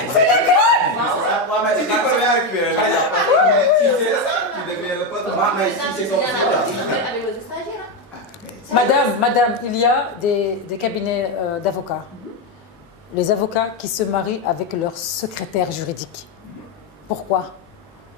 C'est la gueule. Si tu peux bien récupérer la patronne, c'est ça, tu deviens le patron. Mais si c'est son Madame, il y a des cabinets d'avocats. Les avocats qui se marient avec leur secrétaire juridique. Pourquoi?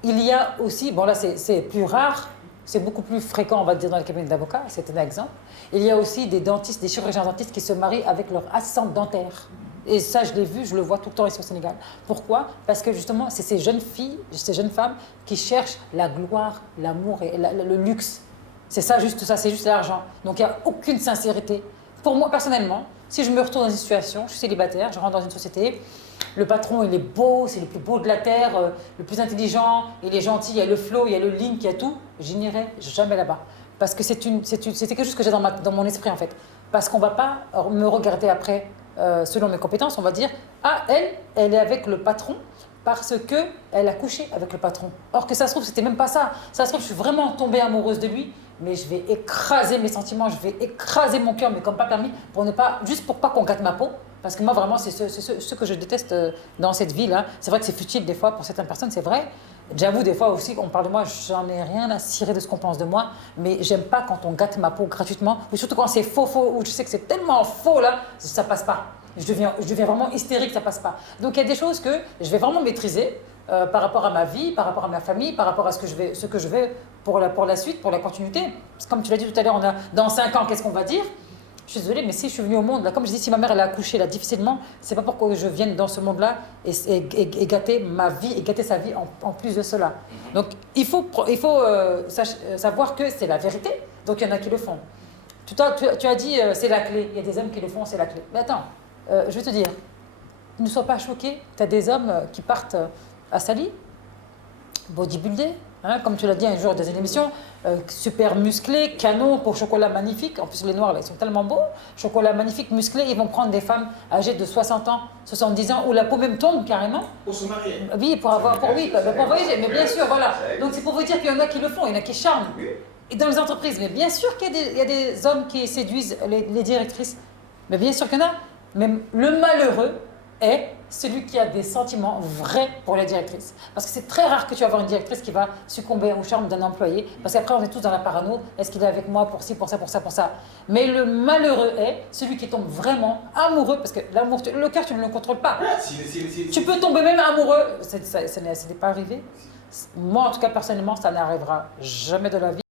Il y a aussi, bon là c'est plus rare, c'est beaucoup plus fréquent on va dire dans les cabinets d'avocats, c'est un exemple. Il y a aussi des dentistes, des chirurgiens dentistes qui se marient avec leur assistante dentaire. Et ça je l'ai vu, je le vois tout le temps ici au Sénégal. Pourquoi? Parce que justement c'est ces jeunes filles, ces jeunes femmes qui cherchent la gloire, l'amour et le luxe. C'est ça, juste ça, c'est juste l'argent. Donc il n'y a aucune sincérité. Pour moi personnellement, si je me retrouve dans une situation, je suis célibataire, je rentre dans une société, le patron il est beau, c'est le plus beau de la terre, le plus intelligent, il est gentil, il y a le flow, il y a le link, il y a tout, je n'irai jamais là-bas. Parce que c'est quelque chose que j'ai dans mon esprit en fait. Parce qu'on ne va pas me regarder après selon mes compétences, on va dire « Ah, elle est avec le patron parce qu'elle a couché avec le patron. » Or que ça se trouve, c'était même pas ça. Ça se trouve, je suis vraiment tombée amoureuse de lui, mais je vais écraser mes sentiments, je vais écraser mon cœur, mais comme pas permis, juste pour pas qu'on gâte ma peau. Parce que moi, vraiment, c'est ce que je déteste dans cette vie-là. C'est vrai que c'est futile des fois pour certaines personnes, c'est vrai. J'avoue, des fois aussi, on parle de moi, j'en ai rien à cirer de ce qu'on pense de moi, mais j'aime pas quand on gâte ma peau gratuitement, ou surtout quand c'est faux, ou je sais que c'est tellement faux là, ça passe pas. Je deviens vraiment hystérique, ça passe pas. Donc il y a des choses que je vais vraiment maîtriser par rapport à ma vie, par rapport à ma famille, par rapport à ce que je veux pour la suite, pour la continuité. Parce que comme tu l'as dit tout à l'heure, dans 5 ans, qu'est-ce qu'on va dire? Je suis désolée, mais si je suis venue au monde, là, comme je dis, si ma mère elle a accouché là difficilement, c'est pas pourquoi je vienne dans ce monde-là et gâter ma vie et gâter sa vie en plus de cela. Donc il faut savoir que c'est la vérité. Donc il y en a qui le font. Tu as dit c'est la clé. Il y a des hommes qui le font, c'est la clé. Mais attends, je vais te dire, ne sois pas choqué. Tu as des hommes qui partent à Sali, bodybuildés, Hein, comme tu l'as dit un jour dans une émission, super musclé, canon pour chocolat magnifique. En plus, les noirs, là, ils sont tellement beaux. Chocolat magnifique, musclé. Ils vont prendre des femmes âgées de 60 ans, 70 ans, où la peau même tombe carrément. Pour se marier. Oui, pour voyager. Mais bien sûr, voilà. Donc, c'est pour vous dire qu'il y en a qui le font, il y en a qui charment. Et dans les entreprises, mais bien sûr qu'il y a des hommes qui séduisent les directrices. Mais bien sûr qu'il y en a. Mais le malheureux est celui qui a des sentiments vrais pour les directrices. Parce que c'est très rare que tu vas avoir une directrice qui va succomber au charme d'un employé. Parce qu'après, on est tous dans la parano. Est-ce qu'il est avec moi pour ci, pour ça, pour ça, pour ça. Mais le malheureux est celui qui tombe vraiment amoureux. Parce que l'amour, le cœur, tu ne le contrôles pas. Tu peux tomber même amoureux. Ça n'est pas arrivé. Moi, en tout cas, personnellement, ça n'arrivera jamais de la vie.